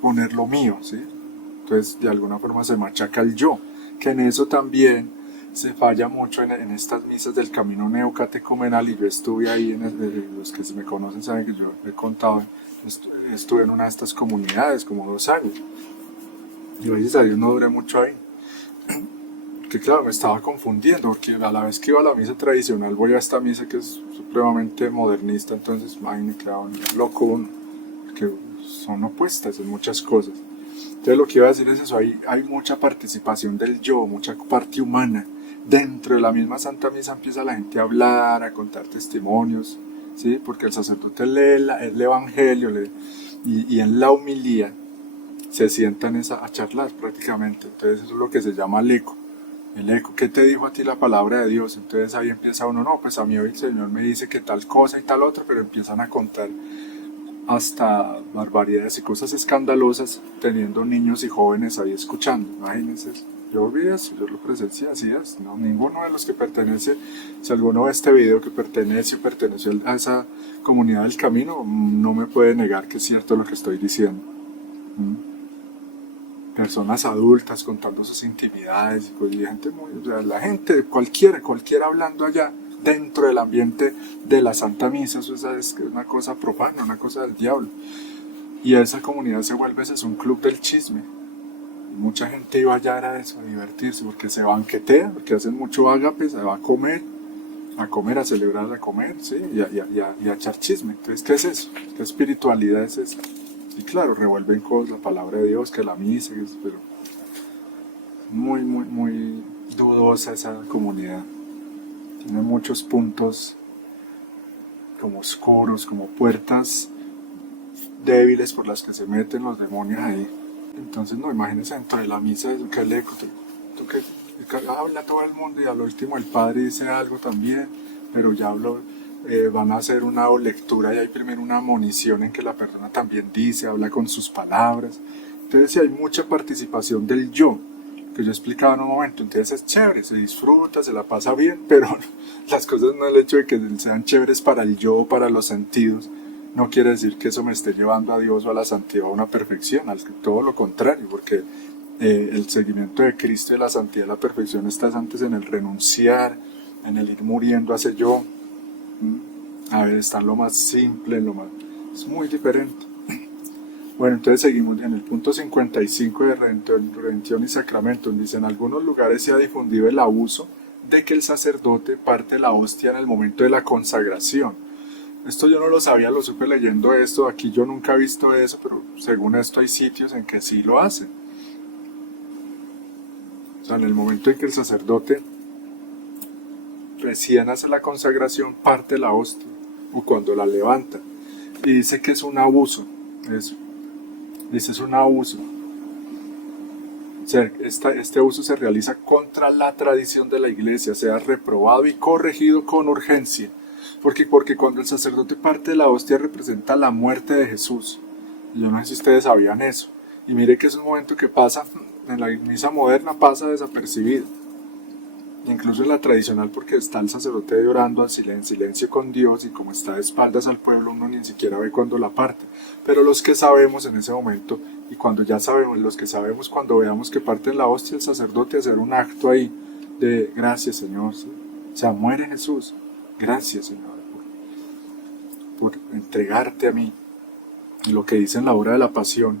poner lo mío, ¿sí? Entonces de alguna forma se machaca el yo, que en eso también se falla mucho en estas misas del camino neocatecumenal, y yo estuve ahí, los que me conocen saben que yo he contado, estuve en una de estas comunidades como 2 años, y gracias a Dios no duré mucho ahí, que claro, me estaba confundiendo, porque a la vez que iba a la misa tradicional voy a esta misa que es supremamente modernista, entonces ay, me quedaba loco, porque son opuestas en muchas cosas. Entonces lo que iba a decir es eso, hay mucha participación del yo, mucha parte humana. Dentro de la misma Santa Misa empieza la gente a hablar, a contar testimonios, ¿sí? Porque el sacerdote lee el Evangelio y en la homilía se sientan a charlar prácticamente. Entonces eso es lo que se llama el eco. El eco, ¿qué te dijo a ti la palabra de Dios? Entonces ahí empieza uno, no, pues a mí hoy el Señor me dice que tal cosa y tal otra, pero empiezan a contar hasta barbaridades y cosas escandalosas, teniendo niños y jóvenes ahí escuchando. Imagínense eso. Yo vi eso, yo lo presencié, así es. No, ninguno de los que pertenece, si alguno ve este video que pertenece o perteneció a esa comunidad del camino, no me puede negar que es cierto lo que estoy diciendo. Personas adultas contando sus intimidades y gente muy, o sea, la gente, cualquiera hablando allá dentro del ambiente de la Santa Misa, eso es una cosa profana, una cosa del diablo. Y esa comunidad se vuelve, ese es un club del chisme. Mucha gente iba allá a eso, a divertirse, porque se banquetea, porque hacen mucho ágape, se va a comer, a celebrar, a comer, ¿sí? y a echar chisme. Entonces, ¿qué es eso? ¿Qué espiritualidad es esa? Y claro, revuelven cosas, la palabra de Dios, que la misa, pero muy dudosa esa comunidad. Tiene muchos puntos como oscuros, como puertas débiles por las que se meten los demonios ahí. Entonces, no, imagínense dentro de la misa, que el eco, tú que habla todo el mundo y al último el padre dice algo también, pero ya van a hacer una lectura y hay primero una monición en que la persona también dice, habla con sus palabras. Entonces, si hay mucha participación del yo, que yo explicaba en un momento, entonces es chévere, se disfruta, se la pasa bien, pero las cosas no, el hecho de que sean chéveres para el yo, para los sentidos, no quiere decir que eso me esté llevando a Dios o a la santidad o a una perfección, todo lo contrario, porque el seguimiento de Cristo y la santidad y la perfección está antes en el renunciar, en el ir muriendo hacia yo. A ver, está en lo más simple, es muy diferente. Bueno, entonces seguimos en el punto 55 de redención y sacramento, donde dice: en algunos lugares se ha difundido el abuso de que el sacerdote parte la hostia en el momento de la consagración. Esto yo no lo sabía, lo supe leyendo esto, aquí yo nunca he visto eso, pero según esto hay sitios en que sí lo hacen. O sea, en el momento en que el sacerdote recién hace la consagración, parte la hostia, o cuando la levanta, y dice que es un abuso, eso. Dice, es un abuso. O sea, este abuso se realiza contra la tradición de la iglesia, sea reprobado y corregido con urgencia. Porque cuando el sacerdote parte la hostia representa la muerte de Jesús. Yo no sé si ustedes sabían eso. Y mire que es un momento que pasa, en la misa moderna pasa desapercibido. Incluso en la tradicional, porque está el sacerdote orando en silencio con Dios, y como está de espaldas al pueblo, uno ni siquiera ve cuando la parte. Pero los que sabemos en ese momento, y cuando ya sabemos, los que sabemos cuando veamos que parte la hostia el sacerdote, hacer un acto ahí de gracias, Señor. ¿Sí? O sea, muere Jesús. Gracias, Señor, por entregarte a mí. Y lo que dice en la hora de la pasión,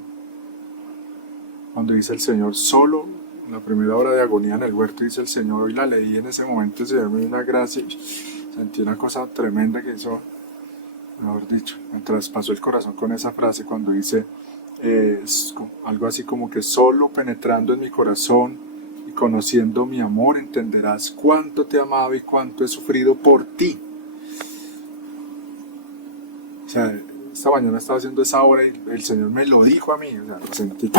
cuando dice el Señor, solo en la primera hora de agonía en el huerto, dice el Señor, hoy la leí en ese momento, el Señor me dio una gracia, sentí una cosa tremenda que hizo, mejor dicho, me traspasó el corazón con esa frase cuando dice algo así como que solo penetrando en mi corazón y conociendo mi amor entenderás cuánto te he amado y cuánto he sufrido por ti. O sea, esta mañana estaba haciendo esa hora y el Señor me lo dijo a mí, o sea, lo sentí,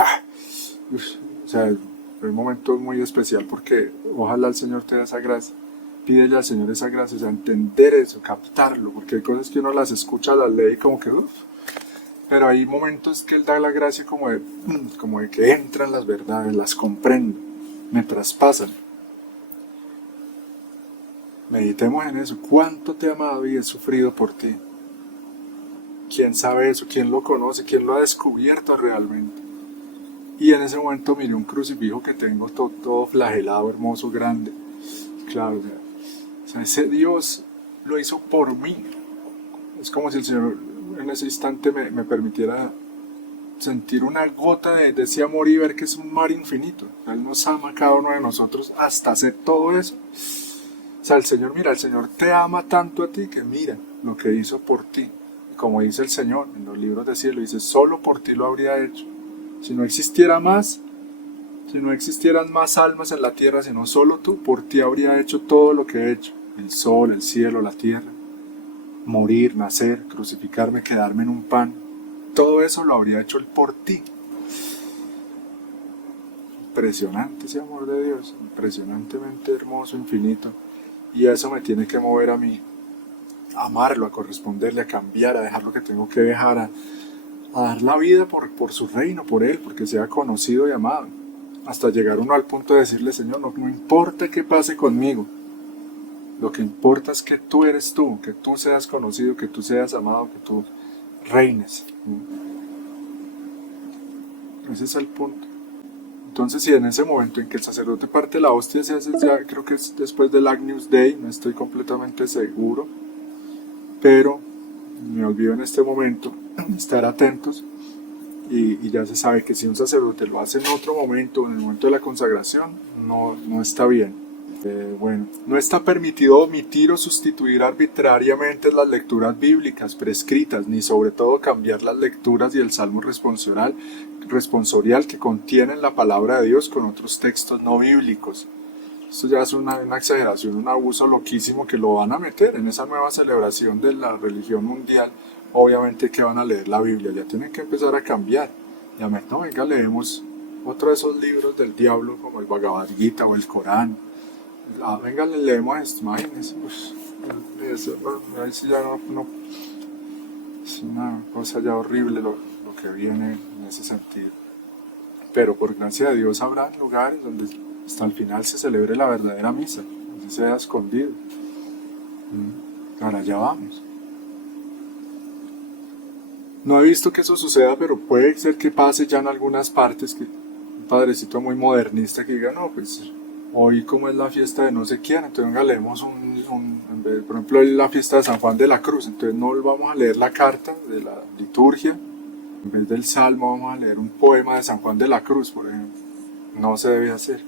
o sea, fue un momento muy especial, porque ojalá el Señor te dé esa gracia, pídele al Señor esa gracia, o sea, entender eso, captarlo, porque hay cosas que uno las escucha, las lee y como que, pero hay momentos que Él da la gracia como de que entran las verdades, las comprendo, me traspasan. Meditemos en eso, cuánto te he amado y he sufrido por ti. ¿Quién sabe eso? ¿Quién lo conoce? ¿Quién lo ha descubierto realmente? Y en ese momento miré un crucifijo que tengo todo flagelado, hermoso, grande. Claro, o sea, ese Dios lo hizo por mí. Es como si el Señor en ese instante me permitiera sentir una gota de ese amor y ver que es un mar infinito. Él nos ama a cada uno de nosotros hasta hacer todo eso. O sea, el Señor te ama tanto a ti que mira lo que hizo por ti. Como dice el Señor en los libros de cielo, dice, solo por ti lo habría hecho. Si no existiera más, si no existieran más almas en la tierra, sino solo tú, por ti habría hecho todo lo que he hecho. El sol, el cielo, la tierra. morir, nacer, crucificarme, quedarme en un pan, todo eso lo habría hecho Él por ti. Impresionante ese amor de Dios, impresionantemente hermoso, infinito. Y eso me tiene que mover a mí, a amarlo, a corresponderle, a cambiar, a dejar lo que tengo que dejar, a dar la vida por su reino, por Él, porque sea conocido y amado. Hasta llegar uno al punto de decirle, Señor, no importa qué pase conmigo, lo que importa es que tú eres tú, que tú seas conocido, que tú seas amado, que tú reines. Ese es el punto. Entonces, si en ese momento en que el sacerdote parte la hostia se hace, ya creo que es después del Agnus Dei, no estoy completamente seguro, pero me olvido en este momento estar atentos y ya se sabe que si un sacerdote lo hace en otro momento, en el momento de la consagración, no está bien. Bueno, no está permitido omitir o sustituir arbitrariamente las lecturas bíblicas prescritas, ni sobre todo cambiar las lecturas y el salmo responsorial que contienen la palabra de Dios con otros textos no bíblicos. Esto ya es una exageración, un abuso loquísimo que lo van a meter en esa nueva celebración de la religión mundial. Obviamente que van a leer la Biblia, ya tienen que empezar a cambiar. Ya no, venga, leemos otro de esos libros del diablo como el Bhagavad Gita o el Corán. Venga, le leemos esto, imagínense. Eso ya es una cosa ya horrible lo que viene en ese sentido. Pero por gracia de Dios habrá lugares donde hasta el final se celebre la verdadera misa, donde sea escondido. Ahora ya vamos. No he visto que eso suceda, pero puede ser que pase ya en algunas partes, que un padrecito muy modernista que diga, no, pues hoy como es la fiesta de no sé quién, entonces venga, leemos por ejemplo, la fiesta de San Juan de la Cruz, entonces no vamos a leer la carta de la liturgia, en vez del salmo vamos a leer un poema de San Juan de la Cruz, por ejemplo. No se debe hacer.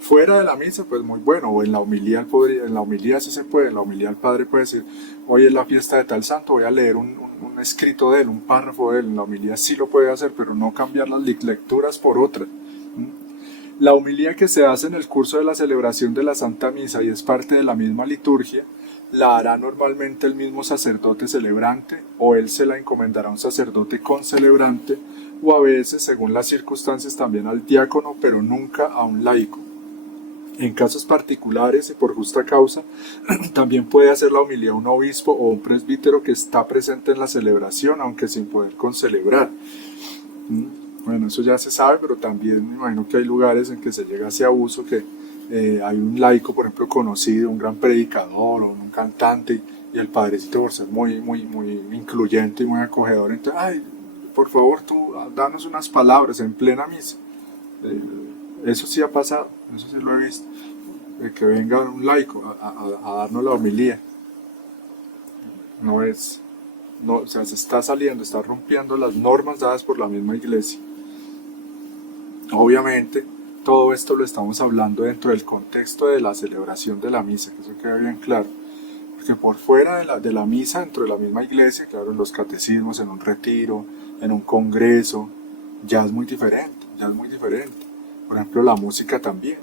Fuera de la misa, pues muy bueno, o en la homilía, en la homilía sí se puede, en la homilía el padre puede decir, hoy es la fiesta de tal santo, voy a leer un escrito de él, un párrafo de él, en la homilía sí lo puede hacer, pero no cambiar las lecturas por otras. La homilía que se hace en el curso de la celebración de la Santa Misa y es parte de la misma liturgia, la hará normalmente el mismo sacerdote celebrante, o él se la encomendará a un sacerdote concelebrante, o a veces, según las circunstancias, también al diácono, pero nunca a un laico. En casos particulares y por justa causa, también puede hacer la homilía un obispo o un presbítero que está presente en la celebración, aunque sin poder concelebrar. Bueno, eso ya se sabe, pero también me imagino que hay lugares en que se llega a ese abuso, que hay un laico, por ejemplo, conocido, un gran predicador o un cantante, y el padrecito, por ser muy incluyente y muy acogedor, entonces, ay, por favor, tú danos unas palabras en plena misa. Eso sí ha pasado, eso sí lo he visto, que venga un laico a darnos la homilía. O sea, se está saliendo, está rompiendo las normas dadas por la misma iglesia. Obviamente, todo esto lo estamos hablando dentro del contexto de la celebración de la misa, que eso queda bien claro. Porque por fuera de la misa, dentro de la misma iglesia, claro, en los catecismos, en un retiro, en un congreso, ya es muy diferente. Por ejemplo, la música también.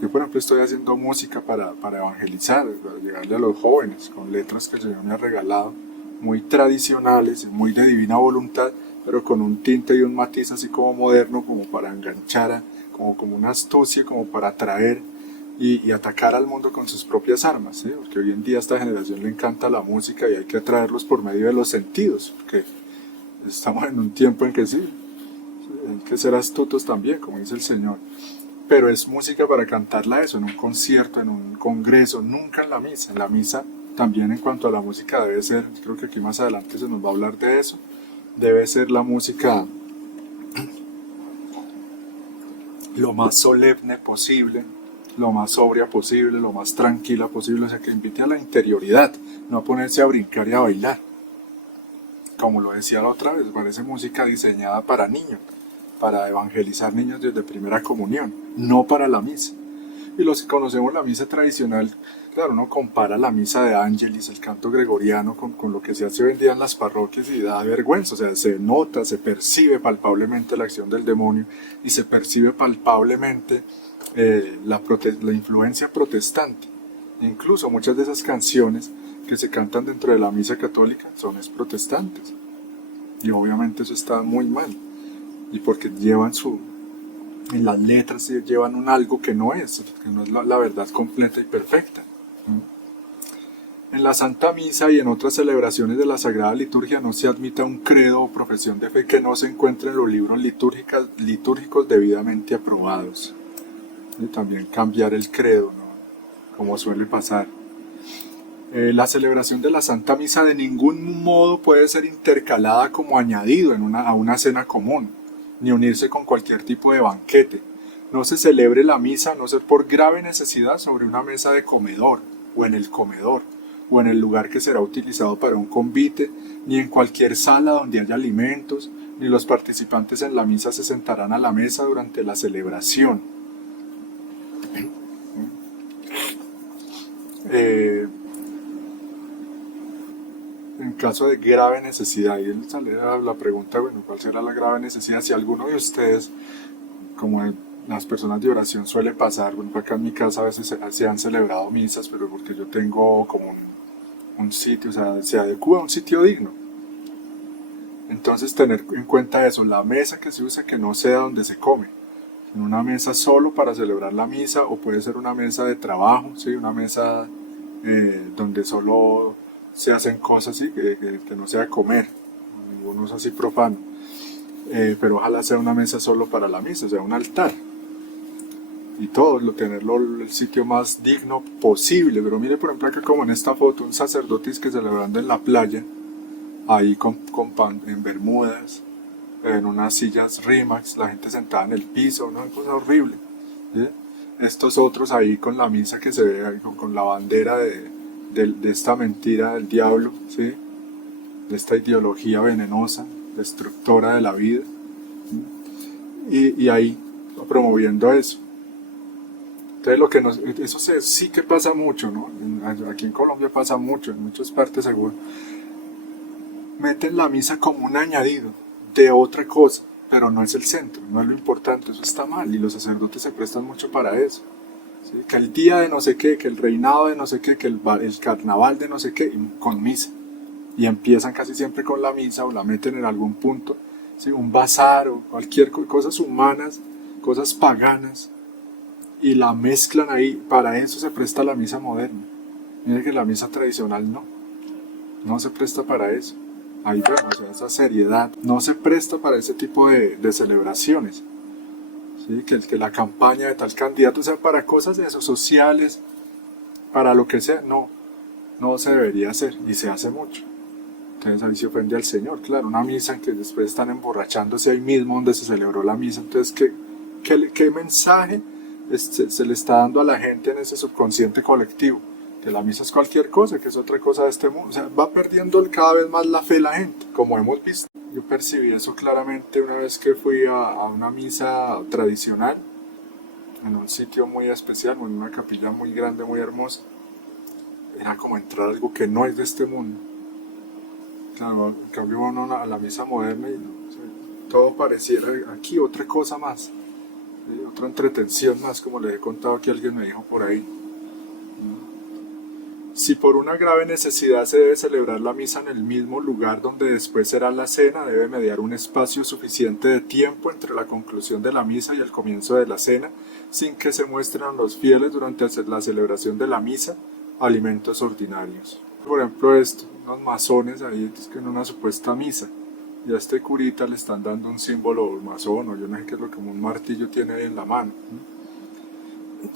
Yo, por ejemplo, estoy haciendo música para evangelizar, para llegarle a los jóvenes, con letras que el Señor me ha regalado, muy tradicionales, muy de divina voluntad, pero con un tinte y un matiz así como moderno, como para enganchar, como una astucia, como para atraer y atacar al mundo con sus propias armas, ¿sí? Porque hoy en día a esta generación le encanta la música y hay que atraerlos por medio de los sentidos, porque estamos en un tiempo en que sí, hay que ser astutos también, como dice el Señor. Pero es música para cantarla eso, en un concierto, en un congreso, nunca en la misa. En la misa también, en cuanto a la música, debe ser, creo que aquí más adelante se nos va a hablar de eso, debe ser la música lo más solemne posible, lo más sobria posible, lo más tranquila posible, o sea, que invite a la interioridad, no a ponerse a brincar y a bailar. Como lo decía la otra vez, parece música diseñada para niños, para evangelizar niños desde primera comunión, no para la misa. Y los que conocemos la misa tradicional, claro, uno compara la misa de Ángelis, el canto gregoriano, con lo que se hace hoy en día en las parroquias y da vergüenza. O sea, se nota, se percibe palpablemente la acción del demonio y se percibe palpablemente la influencia protestante. Incluso muchas de esas canciones que se cantan dentro de la misa católica son protestantes. Y obviamente eso está muy mal. Y porque llevan en las letras llevan un algo que no es la verdad completa y perfecta. En la Santa Misa y en otras celebraciones de la Sagrada Liturgia no se admita un credo o profesión de fe que no se encuentre en los libros litúrgicos debidamente aprobados. Y también cambiar el credo, ¿no? Como suele pasar. La celebración de la Santa Misa de ningún modo puede ser intercalada como añadido a una cena común, ni unirse con cualquier tipo de banquete. No se celebre la misa a no ser por grave necesidad sobre una mesa de comedor, o en el comedor, o en el lugar que será utilizado para un convite, ni en cualquier sala donde haya alimentos, ni los participantes en la misa se sentarán a la mesa durante la celebración. En caso de grave necesidad, y él sale la pregunta, bueno, ¿cuál será la grave necesidad? Si alguno de ustedes, como las personas de oración suele pasar, bueno, acá en mi casa a veces se han celebrado misas, pero porque yo tengo como un sitio, o sea, se adecua a un sitio digno. Entonces tener en cuenta eso, la mesa que se usa que no sea donde se come, en una mesa solo para celebrar la misa, o puede ser una mesa de trabajo, ¿sí? Una mesa donde solo se hacen cosas así, que no sea comer, ninguno es así profano, pero ojalá sea una mesa solo para la misa, o sea, un altar, y todo, tenerlo el sitio más digno posible. Pero mire, por ejemplo, acá como en esta foto, un sacerdote que celebrando en la playa, ahí con pan, en bermudas, en unas sillas Rimax, la gente sentada en el piso, una cosa horrible, ¿sí? Estos otros ahí con la misa que se ve ahí, con la bandera de esta mentira del diablo, ¿sí? De esta ideología venenosa, destructora de la vida, ¿sí? Y ahí promoviendo eso. Entonces eso sí que pasa mucho, ¿no? Aquí en Colombia pasa mucho, en muchas partes seguro. Meten la misa como un añadido de otra cosa, pero no es el centro, no es lo importante, eso está mal, y los sacerdotes se prestan mucho para eso. ¿Sí? Que el día de no sé qué, que el reinado de no sé qué, que el carnaval de no sé qué, con misa. Y empiezan casi siempre con la misa o la meten en algún punto, ¿sí? Un bazar o cualquier cosas humanas, cosas paganas, y la mezclan ahí. Para eso se presta la misa moderna. Mire que la misa tradicional no se presta para eso. Ahí vemos, o sea, esa seriedad no se presta para ese tipo de celebraciones. ¿Sí? Que la campaña de tal candidato, o sea, para cosas de esos sociales, para lo que sea, no se debería hacer, y se hace mucho. Entonces ahí se ofende al Señor, claro, una misa en que después están emborrachándose ahí mismo donde se celebró la misa. Entonces, ¿qué mensaje se le está dando a la gente en ese subconsciente colectivo? Que la misa es cualquier cosa, que es otra cosa de este mundo. O sea, va perdiendo cada vez más la fe la gente, como hemos visto. Yo percibí eso claramente una vez que fui a una misa tradicional, en un sitio muy especial, en una capilla muy grande, muy hermosa. Era como entrar a algo que no es de este mundo. Claro, en cambio uno a la misa moderna y o sea, todo pareciera aquí otra cosa más, ¿sí? Otra entretención más, como les he contado que alguien me dijo por ahí. Si por una grave necesidad se debe celebrar la misa en el mismo lugar donde después será la cena, debe mediar un espacio suficiente de tiempo entre la conclusión de la misa y el comienzo de la cena, sin que se muestren a los fieles durante la celebración de la misa alimentos ordinarios. Por ejemplo, unos masones ahí en una supuesta misa, y a este curita le están dando un símbolo masón, o yo no sé qué es lo que un martillo tiene ahí en la mano.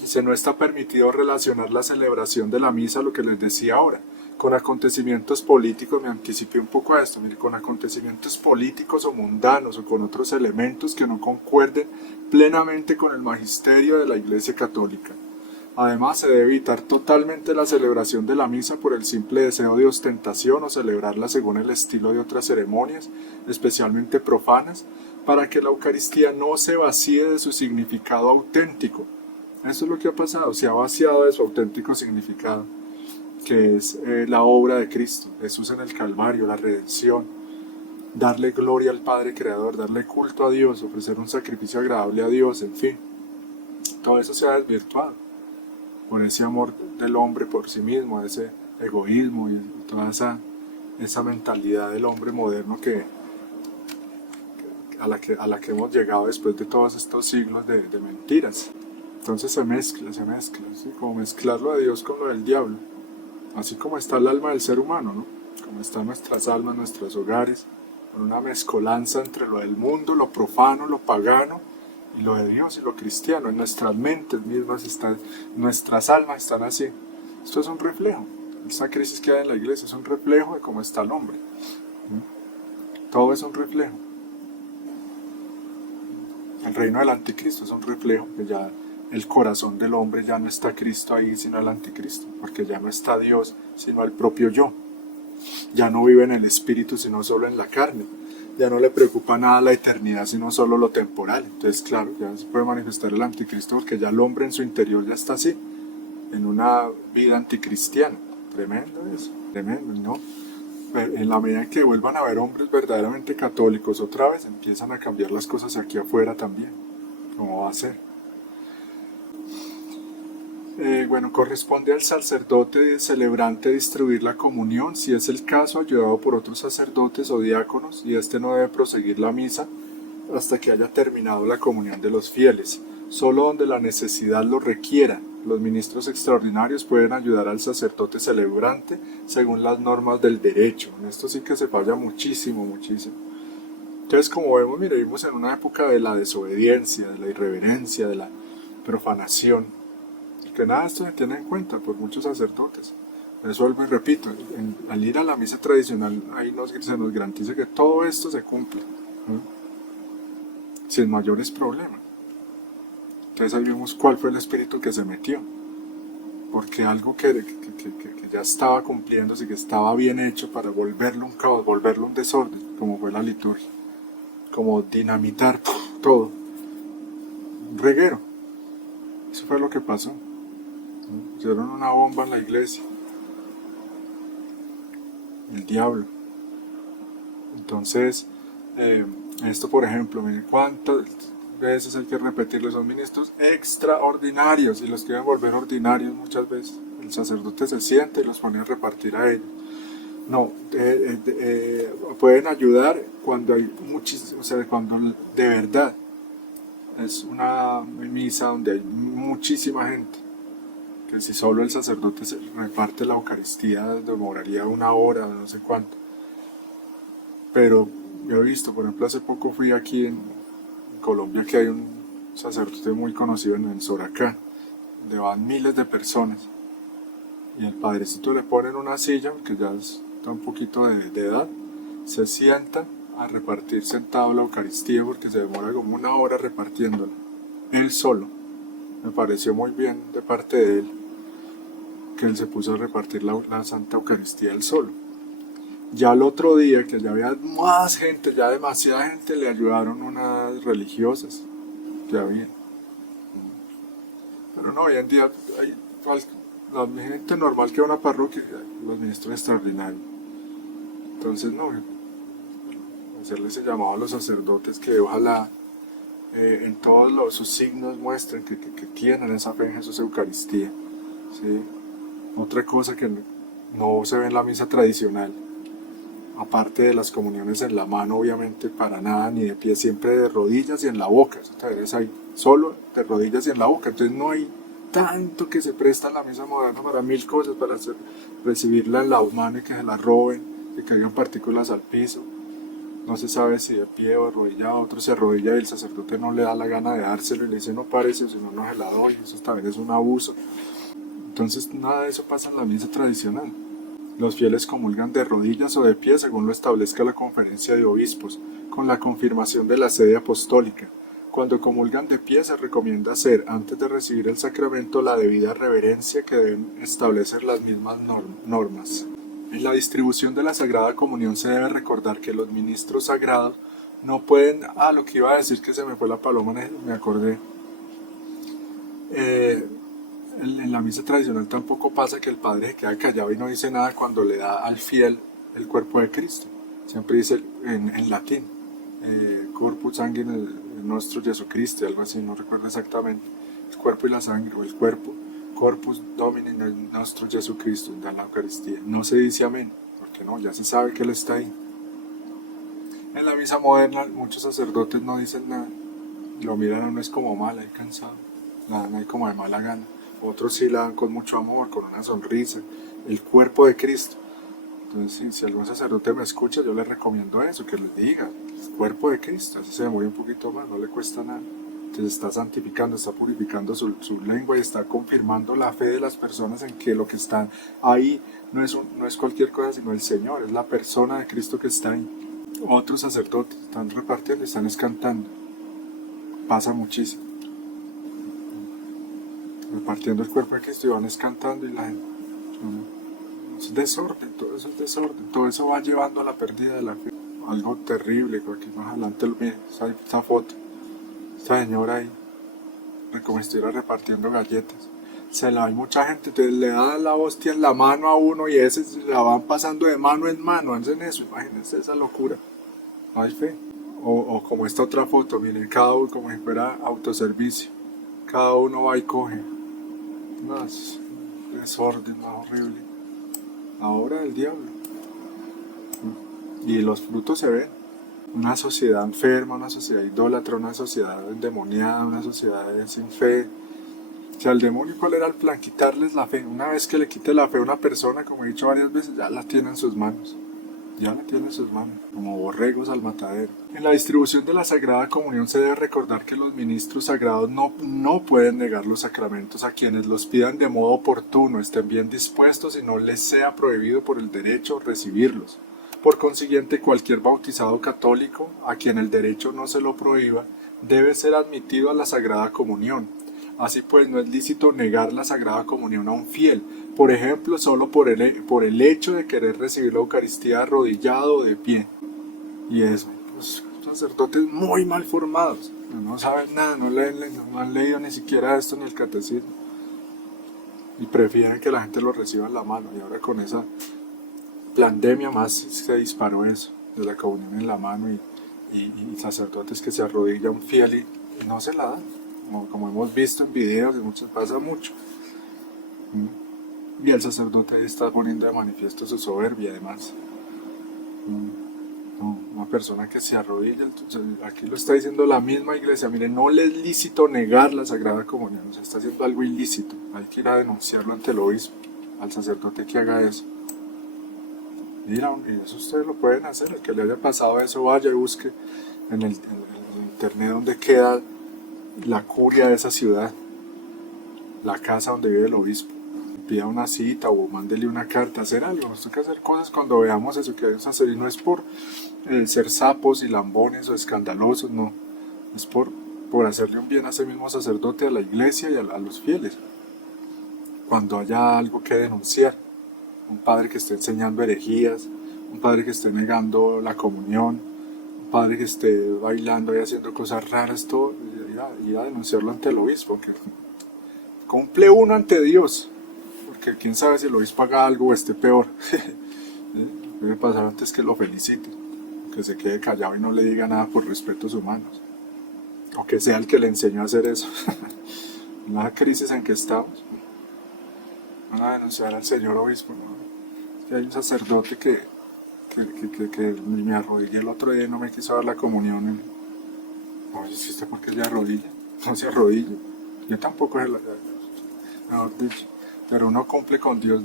Dice, no está permitido relacionar la celebración de la misa, lo que les decía ahora, con acontecimientos políticos. Me anticipé un poco a esto, mire, con acontecimientos políticos o mundanos, o con otros elementos que no concuerden plenamente con el magisterio de la Iglesia Católica. Además, se debe evitar totalmente la celebración de la misa por el simple deseo de ostentación o celebrarla según el estilo de otras ceremonias, especialmente profanas, para que la Eucaristía no se vacíe de su significado auténtico. Eso es lo que ha pasado, se ha vaciado de su auténtico significado, que es la obra de Cristo, Jesús en el Calvario, la redención, darle gloria al Padre Creador, darle culto a Dios, ofrecer un sacrificio agradable a Dios, en fin. Todo eso se ha desvirtuado por ese amor del hombre por sí mismo, ese egoísmo y toda esa mentalidad del hombre moderno a la que hemos llegado después de todos estos siglos de mentiras. Entonces se mezcla, ¿sí? Como mezclar lo de Dios con lo del diablo. Así como está el alma del ser humano, ¿no? Como están nuestras almas, nuestros hogares, con una mezcolanza entre lo del mundo, lo profano, lo pagano, y lo de Dios y lo cristiano. En nuestras mentes mismas están, nuestras almas están así. Esto es un reflejo. Esta crisis que hay en la iglesia es un reflejo de cómo está el hombre. Todo es un reflejo. El reino del anticristo es un reflejo, que ya el corazón del hombre ya no está Cristo ahí, sino el anticristo, porque ya no está Dios, sino el propio yo. Ya no vive en el espíritu, sino solo en la carne. Ya no le preocupa nada la eternidad, sino solo lo temporal. Entonces, claro, ya se puede manifestar el anticristo, porque ya el hombre en su interior ya está así, en una vida anticristiana. Tremendo eso, tremendo, ¿no? En la medida en que vuelvan a haber hombres verdaderamente católicos otra vez, empiezan a cambiar las cosas aquí afuera también. ¿Cómo va a ser? Bueno, corresponde al sacerdote celebrante distribuir la comunión, si es el caso, ayudado por otros sacerdotes o diáconos, y este no debe proseguir la misa hasta que haya terminado la comunión de los fieles. Solo donde la necesidad lo requiera, los ministros extraordinarios pueden ayudar al sacerdote celebrante según las normas del derecho. En esto sí que se falla muchísimo, muchísimo. Entonces, como vemos, mire, vivimos en una época de la desobediencia, de la irreverencia, de la profanación, que nada de esto se tiene en cuenta por muchos sacerdotes. Eso vuelvo y repito, al ir a la misa tradicional, ahí se nos garantiza que todo esto se cumple, ¿no? Sin mayores problemas. Entonces ahí vimos cuál fue el espíritu que se metió, porque algo que ya estaba cumpliéndose, que estaba bien hecho, para volverlo un caos, volverlo un desorden, como fue la liturgia, como dinamitar todo, un reguero. Eso fue lo que pasó. Pusieron una bomba en la iglesia, el diablo. Entonces, esto por ejemplo, miren cuántas veces hay que repetirlo, son ministros extraordinarios, y los quieren volver ordinarios muchas veces. El sacerdote se siente y los pone a repartir a ellos. No, pueden ayudar cuando hay muchísimos, o sea, cuando de verdad es una misa donde hay muchísima gente, que si solo el sacerdote se reparte la Eucaristía demoraría una hora, no sé cuánto. Pero yo he visto, por ejemplo, hace poco fui aquí en Colombia, que hay un sacerdote muy conocido en Soracá, donde van miles de personas, y el padrecito le pone en una silla, porque ya está un poquito de edad, se sienta a repartir sentado la Eucaristía, porque se demora como una hora repartiéndola, él solo. Me pareció muy bien de parte de él, que él se puso a repartir la Santa Eucaristía él solo. Ya el otro día, que ya había más gente, ya demasiada gente, le ayudaron unas religiosas que había. Pero no, hoy en día hay la gente normal que va a una parroquia, los ministros extraordinarios. Entonces, no, hacerles el llamado a los sacerdotes que ojalá en todos sus signos muestren que tienen esa fe en Jesús Eucaristía. ¿Sí? Otra cosa que no se ve en la misa tradicional, aparte de las comuniones en la mano, obviamente, para nada, ni de pie, siempre de rodillas y en la boca. Eso tal vez hay solo de rodillas y en la boca. Entonces no hay tanto que se presta en la misa moderna para mil cosas, para recibirla en la mano y que se la roben, que caigan partículas al piso. No se sabe si de pie o arrodillado. Otro se arrodilla y el sacerdote no le da la gana de dárselo y le dice no parece, o si no, no se la doy. Eso también es un abuso. Entonces nada de eso pasa en la misa tradicional. Los fieles comulgan de rodillas o de pie según lo establezca la conferencia de obispos, con la confirmación de la sede apostólica. Cuando comulgan de pie se recomienda hacer, antes de recibir el sacramento, la debida reverencia que deben establecer las mismas normas. En la distribución de la Sagrada Comunión se debe recordar que los ministros sagrados no pueden... lo que iba a decir, que se me fue la paloma, me acordé. En la misa tradicional tampoco pasa que el padre se queda callado y no dice nada cuando le da al fiel el cuerpo de Cristo. Siempre dice en latín, corpus sanguine nostro Jesucristo, algo así, no recuerdo exactamente, el cuerpo y la sangre, o el cuerpo Corpus Domini nostro Jesucristo, da la Eucaristía. No se dice amén, porque no, ya se sabe que Él está ahí. En la misa moderna muchos sacerdotes no dicen nada, lo miran a uno es como mal, ahí cansado, la dan ahí como de mala gana. Otros sí la dan con mucho amor, con una sonrisa, el cuerpo de Cristo. Entonces, si algún sacerdote me escucha, yo le recomiendo eso, que les diga, el cuerpo de Cristo, así se demora un poquito más, no le cuesta nada. Entonces está santificando, está purificando su lengua y está confirmando la fe de las personas en que lo que está ahí no es cualquier cosa, sino el Señor, es la persona de Cristo que está ahí. Otros sacerdotes están repartiendo, están cantando. Pasa muchísimo. Repartiendo el cuerpo de Cristo y van cantando y la gente... Es desorden, todo eso es desorden, todo eso va llevando a la pérdida de la fe. Algo terrible, porque más adelante lo miren, esa foto, esta señora ahí, como si estuviera repartiendo galletas. Hay mucha gente, entonces le dan la hostia en la mano a uno y ese la van pasando de mano en mano, hacen eso, imagínense esa locura. No hay fe. O como esta otra foto, miren, cada uno como si fuera autoservicio, cada uno va y coge. No, es desorden, más horrible. Ahora el diablo. Y los frutos se ven. Una sociedad enferma, una sociedad idólatra, una sociedad endemoniada, una sociedad sin fe. O sea, el demonio, ¿cuál era el plan? Quitarles la fe. Una vez que le quite la fe a una persona, como he dicho varias veces, ya la tiene en sus manos. Ya la tiene en sus manos, como borregos al matadero. En la distribución de la Sagrada Comunión se debe recordar que los ministros sagrados no pueden negar los sacramentos a quienes los pidan de modo oportuno, estén bien dispuestos y no les sea prohibido por el derecho recibirlos. Por consiguiente, cualquier bautizado católico, a quien el derecho no se lo prohíba, debe ser admitido a la Sagrada Comunión. Así pues, no es lícito negar la Sagrada Comunión a un fiel, por ejemplo, solo por el hecho de querer recibir la Eucaristía arrodillado o de pie. Y eso, pues, sacerdotes muy mal formados, no saben nada, no han leído ni siquiera esto ni el catecismo. Y prefieren que la gente lo reciba en la mano. Y ahora con esa pandemia más se disparó eso, de la comunión en la mano y sacerdotes que se arrodillan un fiel y no se la dan. Como hemos visto en videos, pasa mucho. Y el sacerdote ahí está poniendo de manifiesto su soberbia, además. Una persona que se arrodilla, entonces, aquí lo está diciendo la misma iglesia, miren, no le es lícito negar la Sagrada Comunión, o sea, está haciendo algo ilícito, hay que ir a denunciarlo ante el obispo, al sacerdote que haga eso. Mira, y eso ustedes lo pueden hacer, el que le haya pasado eso, vaya y busque en el internet donde queda la curia de esa ciudad, la casa donde vive el obispo. Pida una cita o mándele una carta, hacer algo. Nos toca hacer cosas cuando veamos eso que debemos hacer, y no es por ser sapos y lambones o escandalosos, no, es por hacerle un bien a ese mismo sacerdote, a la iglesia y a los fieles. Cuando haya algo que denunciar, un padre que esté enseñando herejías, un padre que esté negando la comunión, un padre que esté bailando y haciendo cosas raras, todo, ir a denunciarlo ante el obispo, que cumple uno ante Dios, porque quién sabe si el obispo haga algo o esté peor. Debe pasar antes que lo felicite, que se quede callado y no le diga nada por respetos humanos, o que sea el que le enseñó a hacer eso. En la crisis en que estamos, van a denunciar al señor obispo, ¿no? Que hay un sacerdote que me arrodillé el otro día y no me quiso dar la comunión. No, ¿usted por qué se arrodilla? No se arrodilla. Yo tampoco, mejor dicho. Pero uno cumple con Dios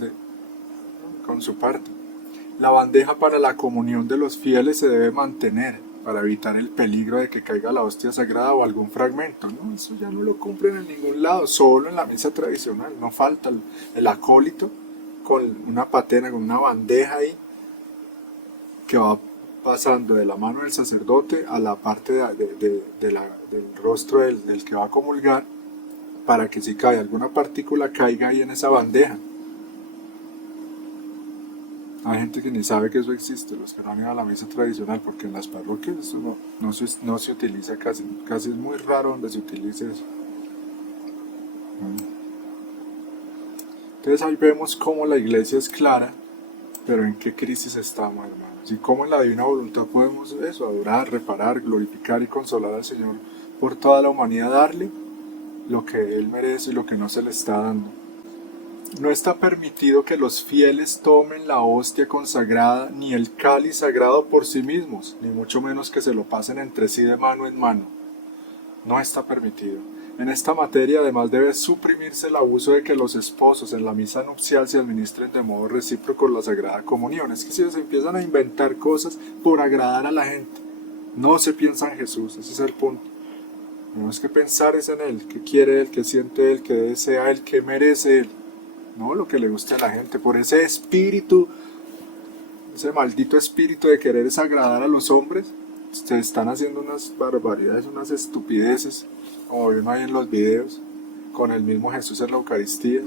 con su parte. La bandeja para la comunión de los fieles se debe mantener para evitar el peligro de que caiga la hostia sagrada o algún fragmento. No, eso ya no lo cumplen en ningún lado, solo en la misa tradicional. No falta el acólito con una patena, con una bandeja ahí, que va pasando de la mano del sacerdote a la parte del rostro del que va a comulgar, para que si cae alguna partícula caiga ahí en esa bandeja. Hay gente que ni sabe que eso existe, los que no han ido a la misa tradicional, porque en las parroquias eso no se utiliza casi es muy raro donde se utilice eso. Entonces ahí vemos cómo la iglesia es clara, pero en qué crisis estamos, hermanos, y cómo en la divina voluntad podemos eso, adorar, reparar, glorificar y consolar al Señor por toda la humanidad, darle lo que Él merece y lo que no se le está dando. No está permitido que los fieles tomen la hostia consagrada ni el cáliz sagrado por sí mismos, ni mucho menos que se lo pasen entre sí de mano en mano. No está permitido. En esta materia además debe suprimirse el abuso de que los esposos en la misa nupcial se administren de modo recíproco la Sagrada Comunión. Es que si se empiezan a inventar cosas por agradar a la gente, no se piensa en Jesús, ese es el punto. Tenemos que pensar es en Él, qué quiere Él, qué siente Él, qué desea Él, qué merece Él. No lo que le guste a la gente, por ese espíritu, ese maldito espíritu de querer desagradar a los hombres, se están haciendo unas barbaridades, unas estupideces, como vieron ahí en los videos, con el mismo Jesús en la Eucaristía.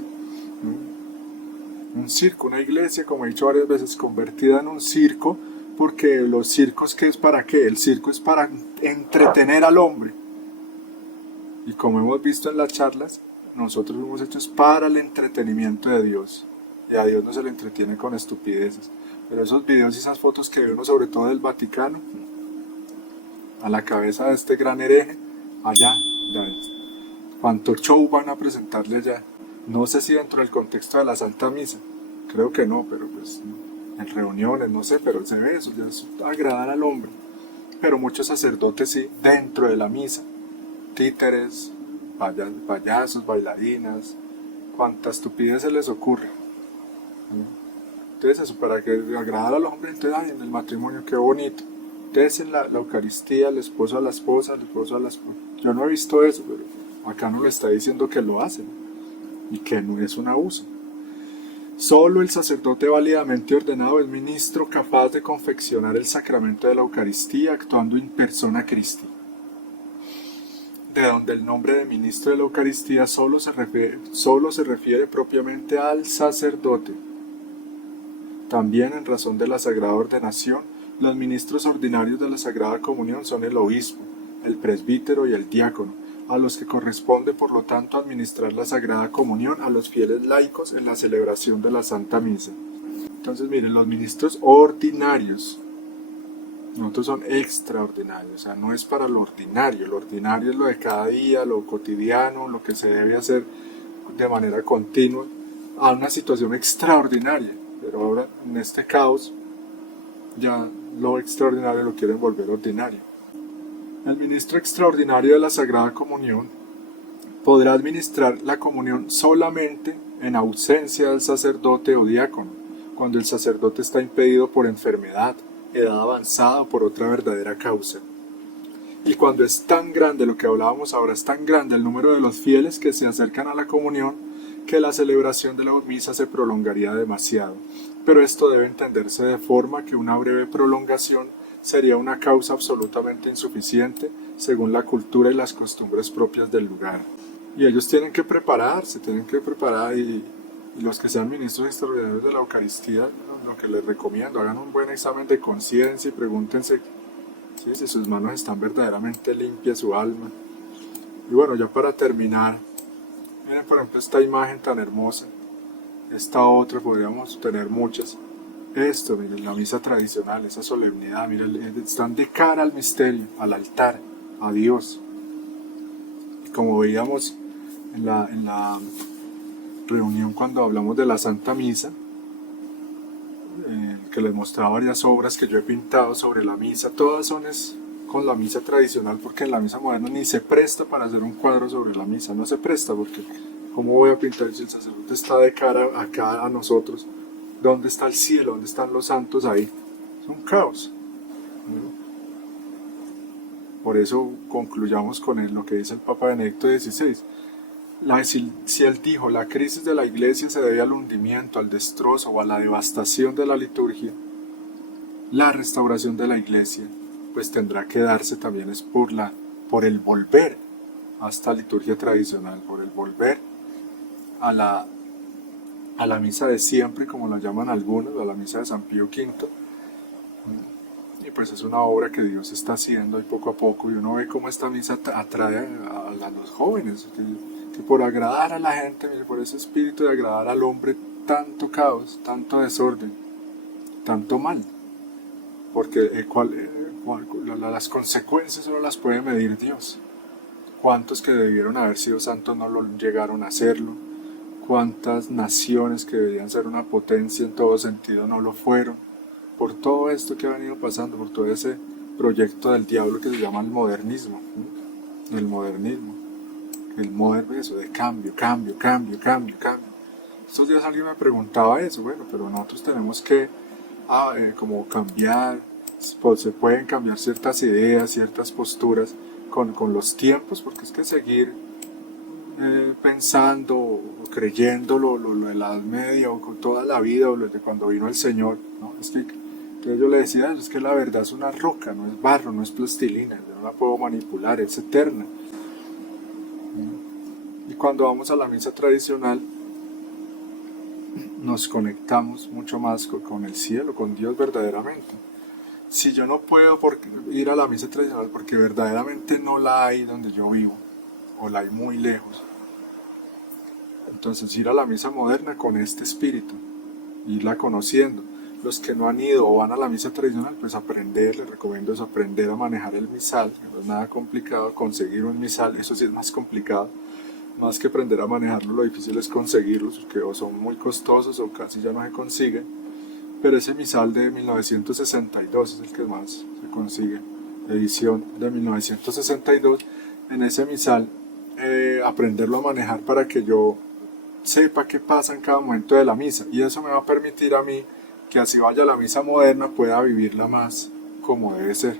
Un circo, una iglesia, como he dicho varias veces, convertida en un circo, porque los circos, ¿qué es para qué? El circo es para entretener al hombre. Y como hemos visto en las charlas, nosotros fuimos hechos para el entretenimiento de Dios. Y a Dios no se le entretiene con estupideces. Pero esos videos y esas fotos que ve uno, sobre todo del Vaticano, a la cabeza de este gran hereje, allá, cuánto show van a presentarle allá. No sé si dentro del contexto de la Santa Misa, creo que no, pero pues en reuniones, no sé, pero se ve eso, ya es agradar al hombre. Pero muchos sacerdotes sí, dentro de la misa, títeres, payasos, bailarinas, cuánta estupidez se les ocurre. Entonces eso, para que agradar al hombre, entonces en el matrimonio, qué bonito. Entonces en la Eucaristía, el esposo a la esposa, el esposo a la esposa. Yo no he visto eso, pero acá no le está diciendo que lo hacen y que no es un abuso. Solo el sacerdote válidamente ordenado es ministro capaz de confeccionar el sacramento de la Eucaristía actuando in persona Christi. De donde el nombre de ministro de la Eucaristía solo se refiere propiamente al sacerdote. También en razón de la Sagrada Ordenación, los ministros ordinarios de la Sagrada Comunión son el obispo, el presbítero y el diácono, a los que corresponde por lo tanto administrar la Sagrada Comunión a los fieles laicos en la celebración de la Santa Misa. Entonces miren, los ministros ordinarios, nosotros son extraordinarios, o sea, no es para lo ordinario es lo de cada día, lo cotidiano, lo que se debe hacer de manera continua, a una situación extraordinaria, pero ahora en este caos ya lo extraordinario lo quieren volver ordinario. El ministro extraordinario de la Sagrada Comunión podrá administrar la comunión solamente en ausencia del sacerdote o diácono, cuando el sacerdote está impedido por enfermedad, edad avanzada o por otra verdadera causa. Y cuando es tan grande, lo que hablábamos ahora, es tan grande el número de los fieles que se acercan a la comunión, que la celebración de la misa se prolongaría demasiado. Pero esto debe entenderse de forma que una breve prolongación sería una causa absolutamente insuficiente según la cultura y las costumbres propias del lugar. Y ellos tienen que prepararse, y los que sean ministros extraordinarios de la Eucaristía, lo que les recomiendo, hagan un buen examen de conciencia y pregúntense si sus manos están verdaderamente limpias, su alma. Y bueno, ya para terminar, miren por ejemplo esta imagen tan hermosa, esta otra, podríamos tener muchas. Esto, miren, la misa tradicional, esa solemnidad, miren, están de cara al misterio, al altar, a Dios. Y como veíamos en la reunión cuando hablamos de la Santa Misa, que les mostraba varias obras que yo he pintado sobre la misa, todas son con la misa tradicional, porque en la misa moderna ni se presta para hacer un cuadro sobre la misa, no se presta, porque ¿cómo voy a pintar si el sacerdote está de cara acá a nosotros? ¿Dónde está el cielo? ¿Dónde están los santos ahí? Es un caos. Por eso concluyamos con lo que dice el Papa Benedicto XVI. Si él dijo, la crisis de la Iglesia se debe al hundimiento, al destrozo o a la devastación de la liturgia, la restauración de la Iglesia pues tendrá que darse también es por el volver a esta liturgia tradicional, por el volver a la misa de siempre, como la llaman algunos, a la misa de San Pío V. Y pues es una obra que Dios está haciendo y poco a poco, y uno ve cómo esta misa atrae a los jóvenes, que por agradar a la gente, por ese espíritu de agradar al hombre, tanto caos, tanto desorden, tanto mal, porque las consecuencias solo las puede medir Dios. ¿Cuántos que debieron haber sido santos no lo llegaron a hacerlo? cuántas naciones que deberían ser una potencia en todo sentido no lo fueron, por todo esto que ha venido pasando, por todo ese proyecto del diablo que se llama el modernismo, ¿no? El modernismo, eso de cambio. Estos días alguien me preguntaba eso, bueno, pero nosotros tenemos que como cambiar, pues, se pueden cambiar ciertas ideas, ciertas posturas con los tiempos, porque es que seguir pensando o creyendo lo de la Edad Media o con toda la vida o lo de cuando vino el Señor, ¿no? Es que entonces yo le decía, es que la verdad es una roca, no es barro, no es plastilina, yo no la puedo manipular, es eterna. Y cuando vamos a la misa tradicional, nos conectamos mucho más con el cielo, con Dios verdaderamente. Si yo no puedo ir a la misa tradicional porque verdaderamente no la hay donde yo vivo, o la hay muy lejos, entonces ir a la misa moderna con este espíritu, irla conociendo. Los que no han ido o van a la misa tradicional, pues aprender, les recomiendo es aprender a manejar el misal, que no es nada complicado, conseguir un misal, eso sí es más complicado, más que aprender a manejarlo, lo difícil es conseguirlos, porque o son muy costosos o casi ya no se consiguen, pero ese misal de 1962 es el que más se consigue, edición de 1962, en ese misal aprenderlo a manejar para que yo sepa qué pasa en cada momento de la misa, y eso me va a permitir a mí que así vaya a la misa moderna pueda vivirla más como debe ser.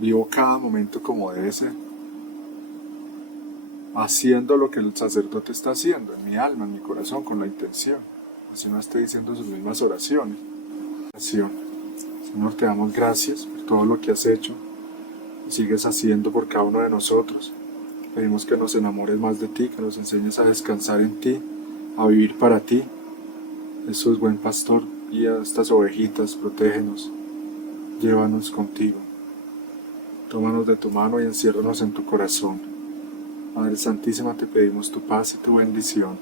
Vivo cada momento como debe ser, haciendo lo que el sacerdote está haciendo, en mi alma, en mi corazón, con la intención, así no esté diciendo sus mismas oraciones. Señor, te damos gracias por todo lo que has hecho y sigues haciendo por cada uno de nosotros. Pedimos que nos enamores más de ti, que nos enseñes a descansar en ti, a vivir para ti. Jesús, buen pastor, guía a estas ovejitas, protégenos, llévanos contigo. Tómanos de tu mano y enciérranos en tu corazón. Madre Santísima, te pedimos tu paz y tu bendición.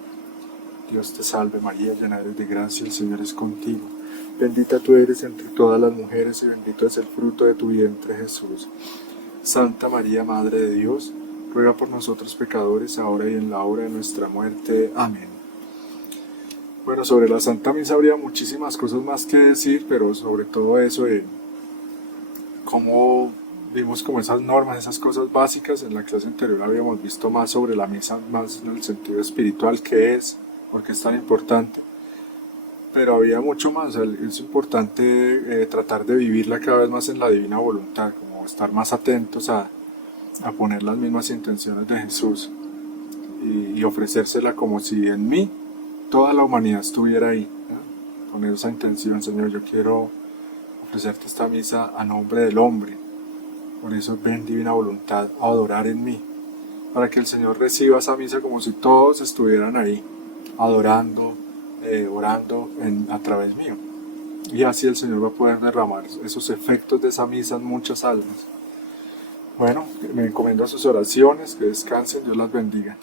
Dios te salve María, llena eres de gracia, el Señor es contigo. Bendita tú eres entre todas las mujeres y bendito es el fruto de tu vientre, Jesús. Santa María, Madre de Dios, ruega por nosotros pecadores, ahora y en la hora de nuestra muerte. Amén. Bueno, sobre la Santa Misa habría muchísimas cosas más que decir, pero sobre todo eso de cómo vimos como esas normas, esas cosas básicas. En la clase anterior habíamos visto más sobre la misa, más en el sentido espiritual, qué es, por qué es tan importante. Pero había mucho más, es importante tratar de vivirla cada vez más en la divina voluntad, como estar más atentos a poner las mismas intenciones de Jesús y ofrecérsela como si en mí toda la humanidad estuviera ahí, ¿no? Con esa intención, Señor, yo quiero ofrecerte esta misa a nombre del hombre, por eso ven divina voluntad a adorar en mí, para que el Señor reciba esa misa como si todos estuvieran ahí, adorando, orando a través mío, y así el Señor va a poder derramar esos efectos de esa misa en muchas almas. Bueno, me encomiendo a sus oraciones, que descansen, Dios las bendiga.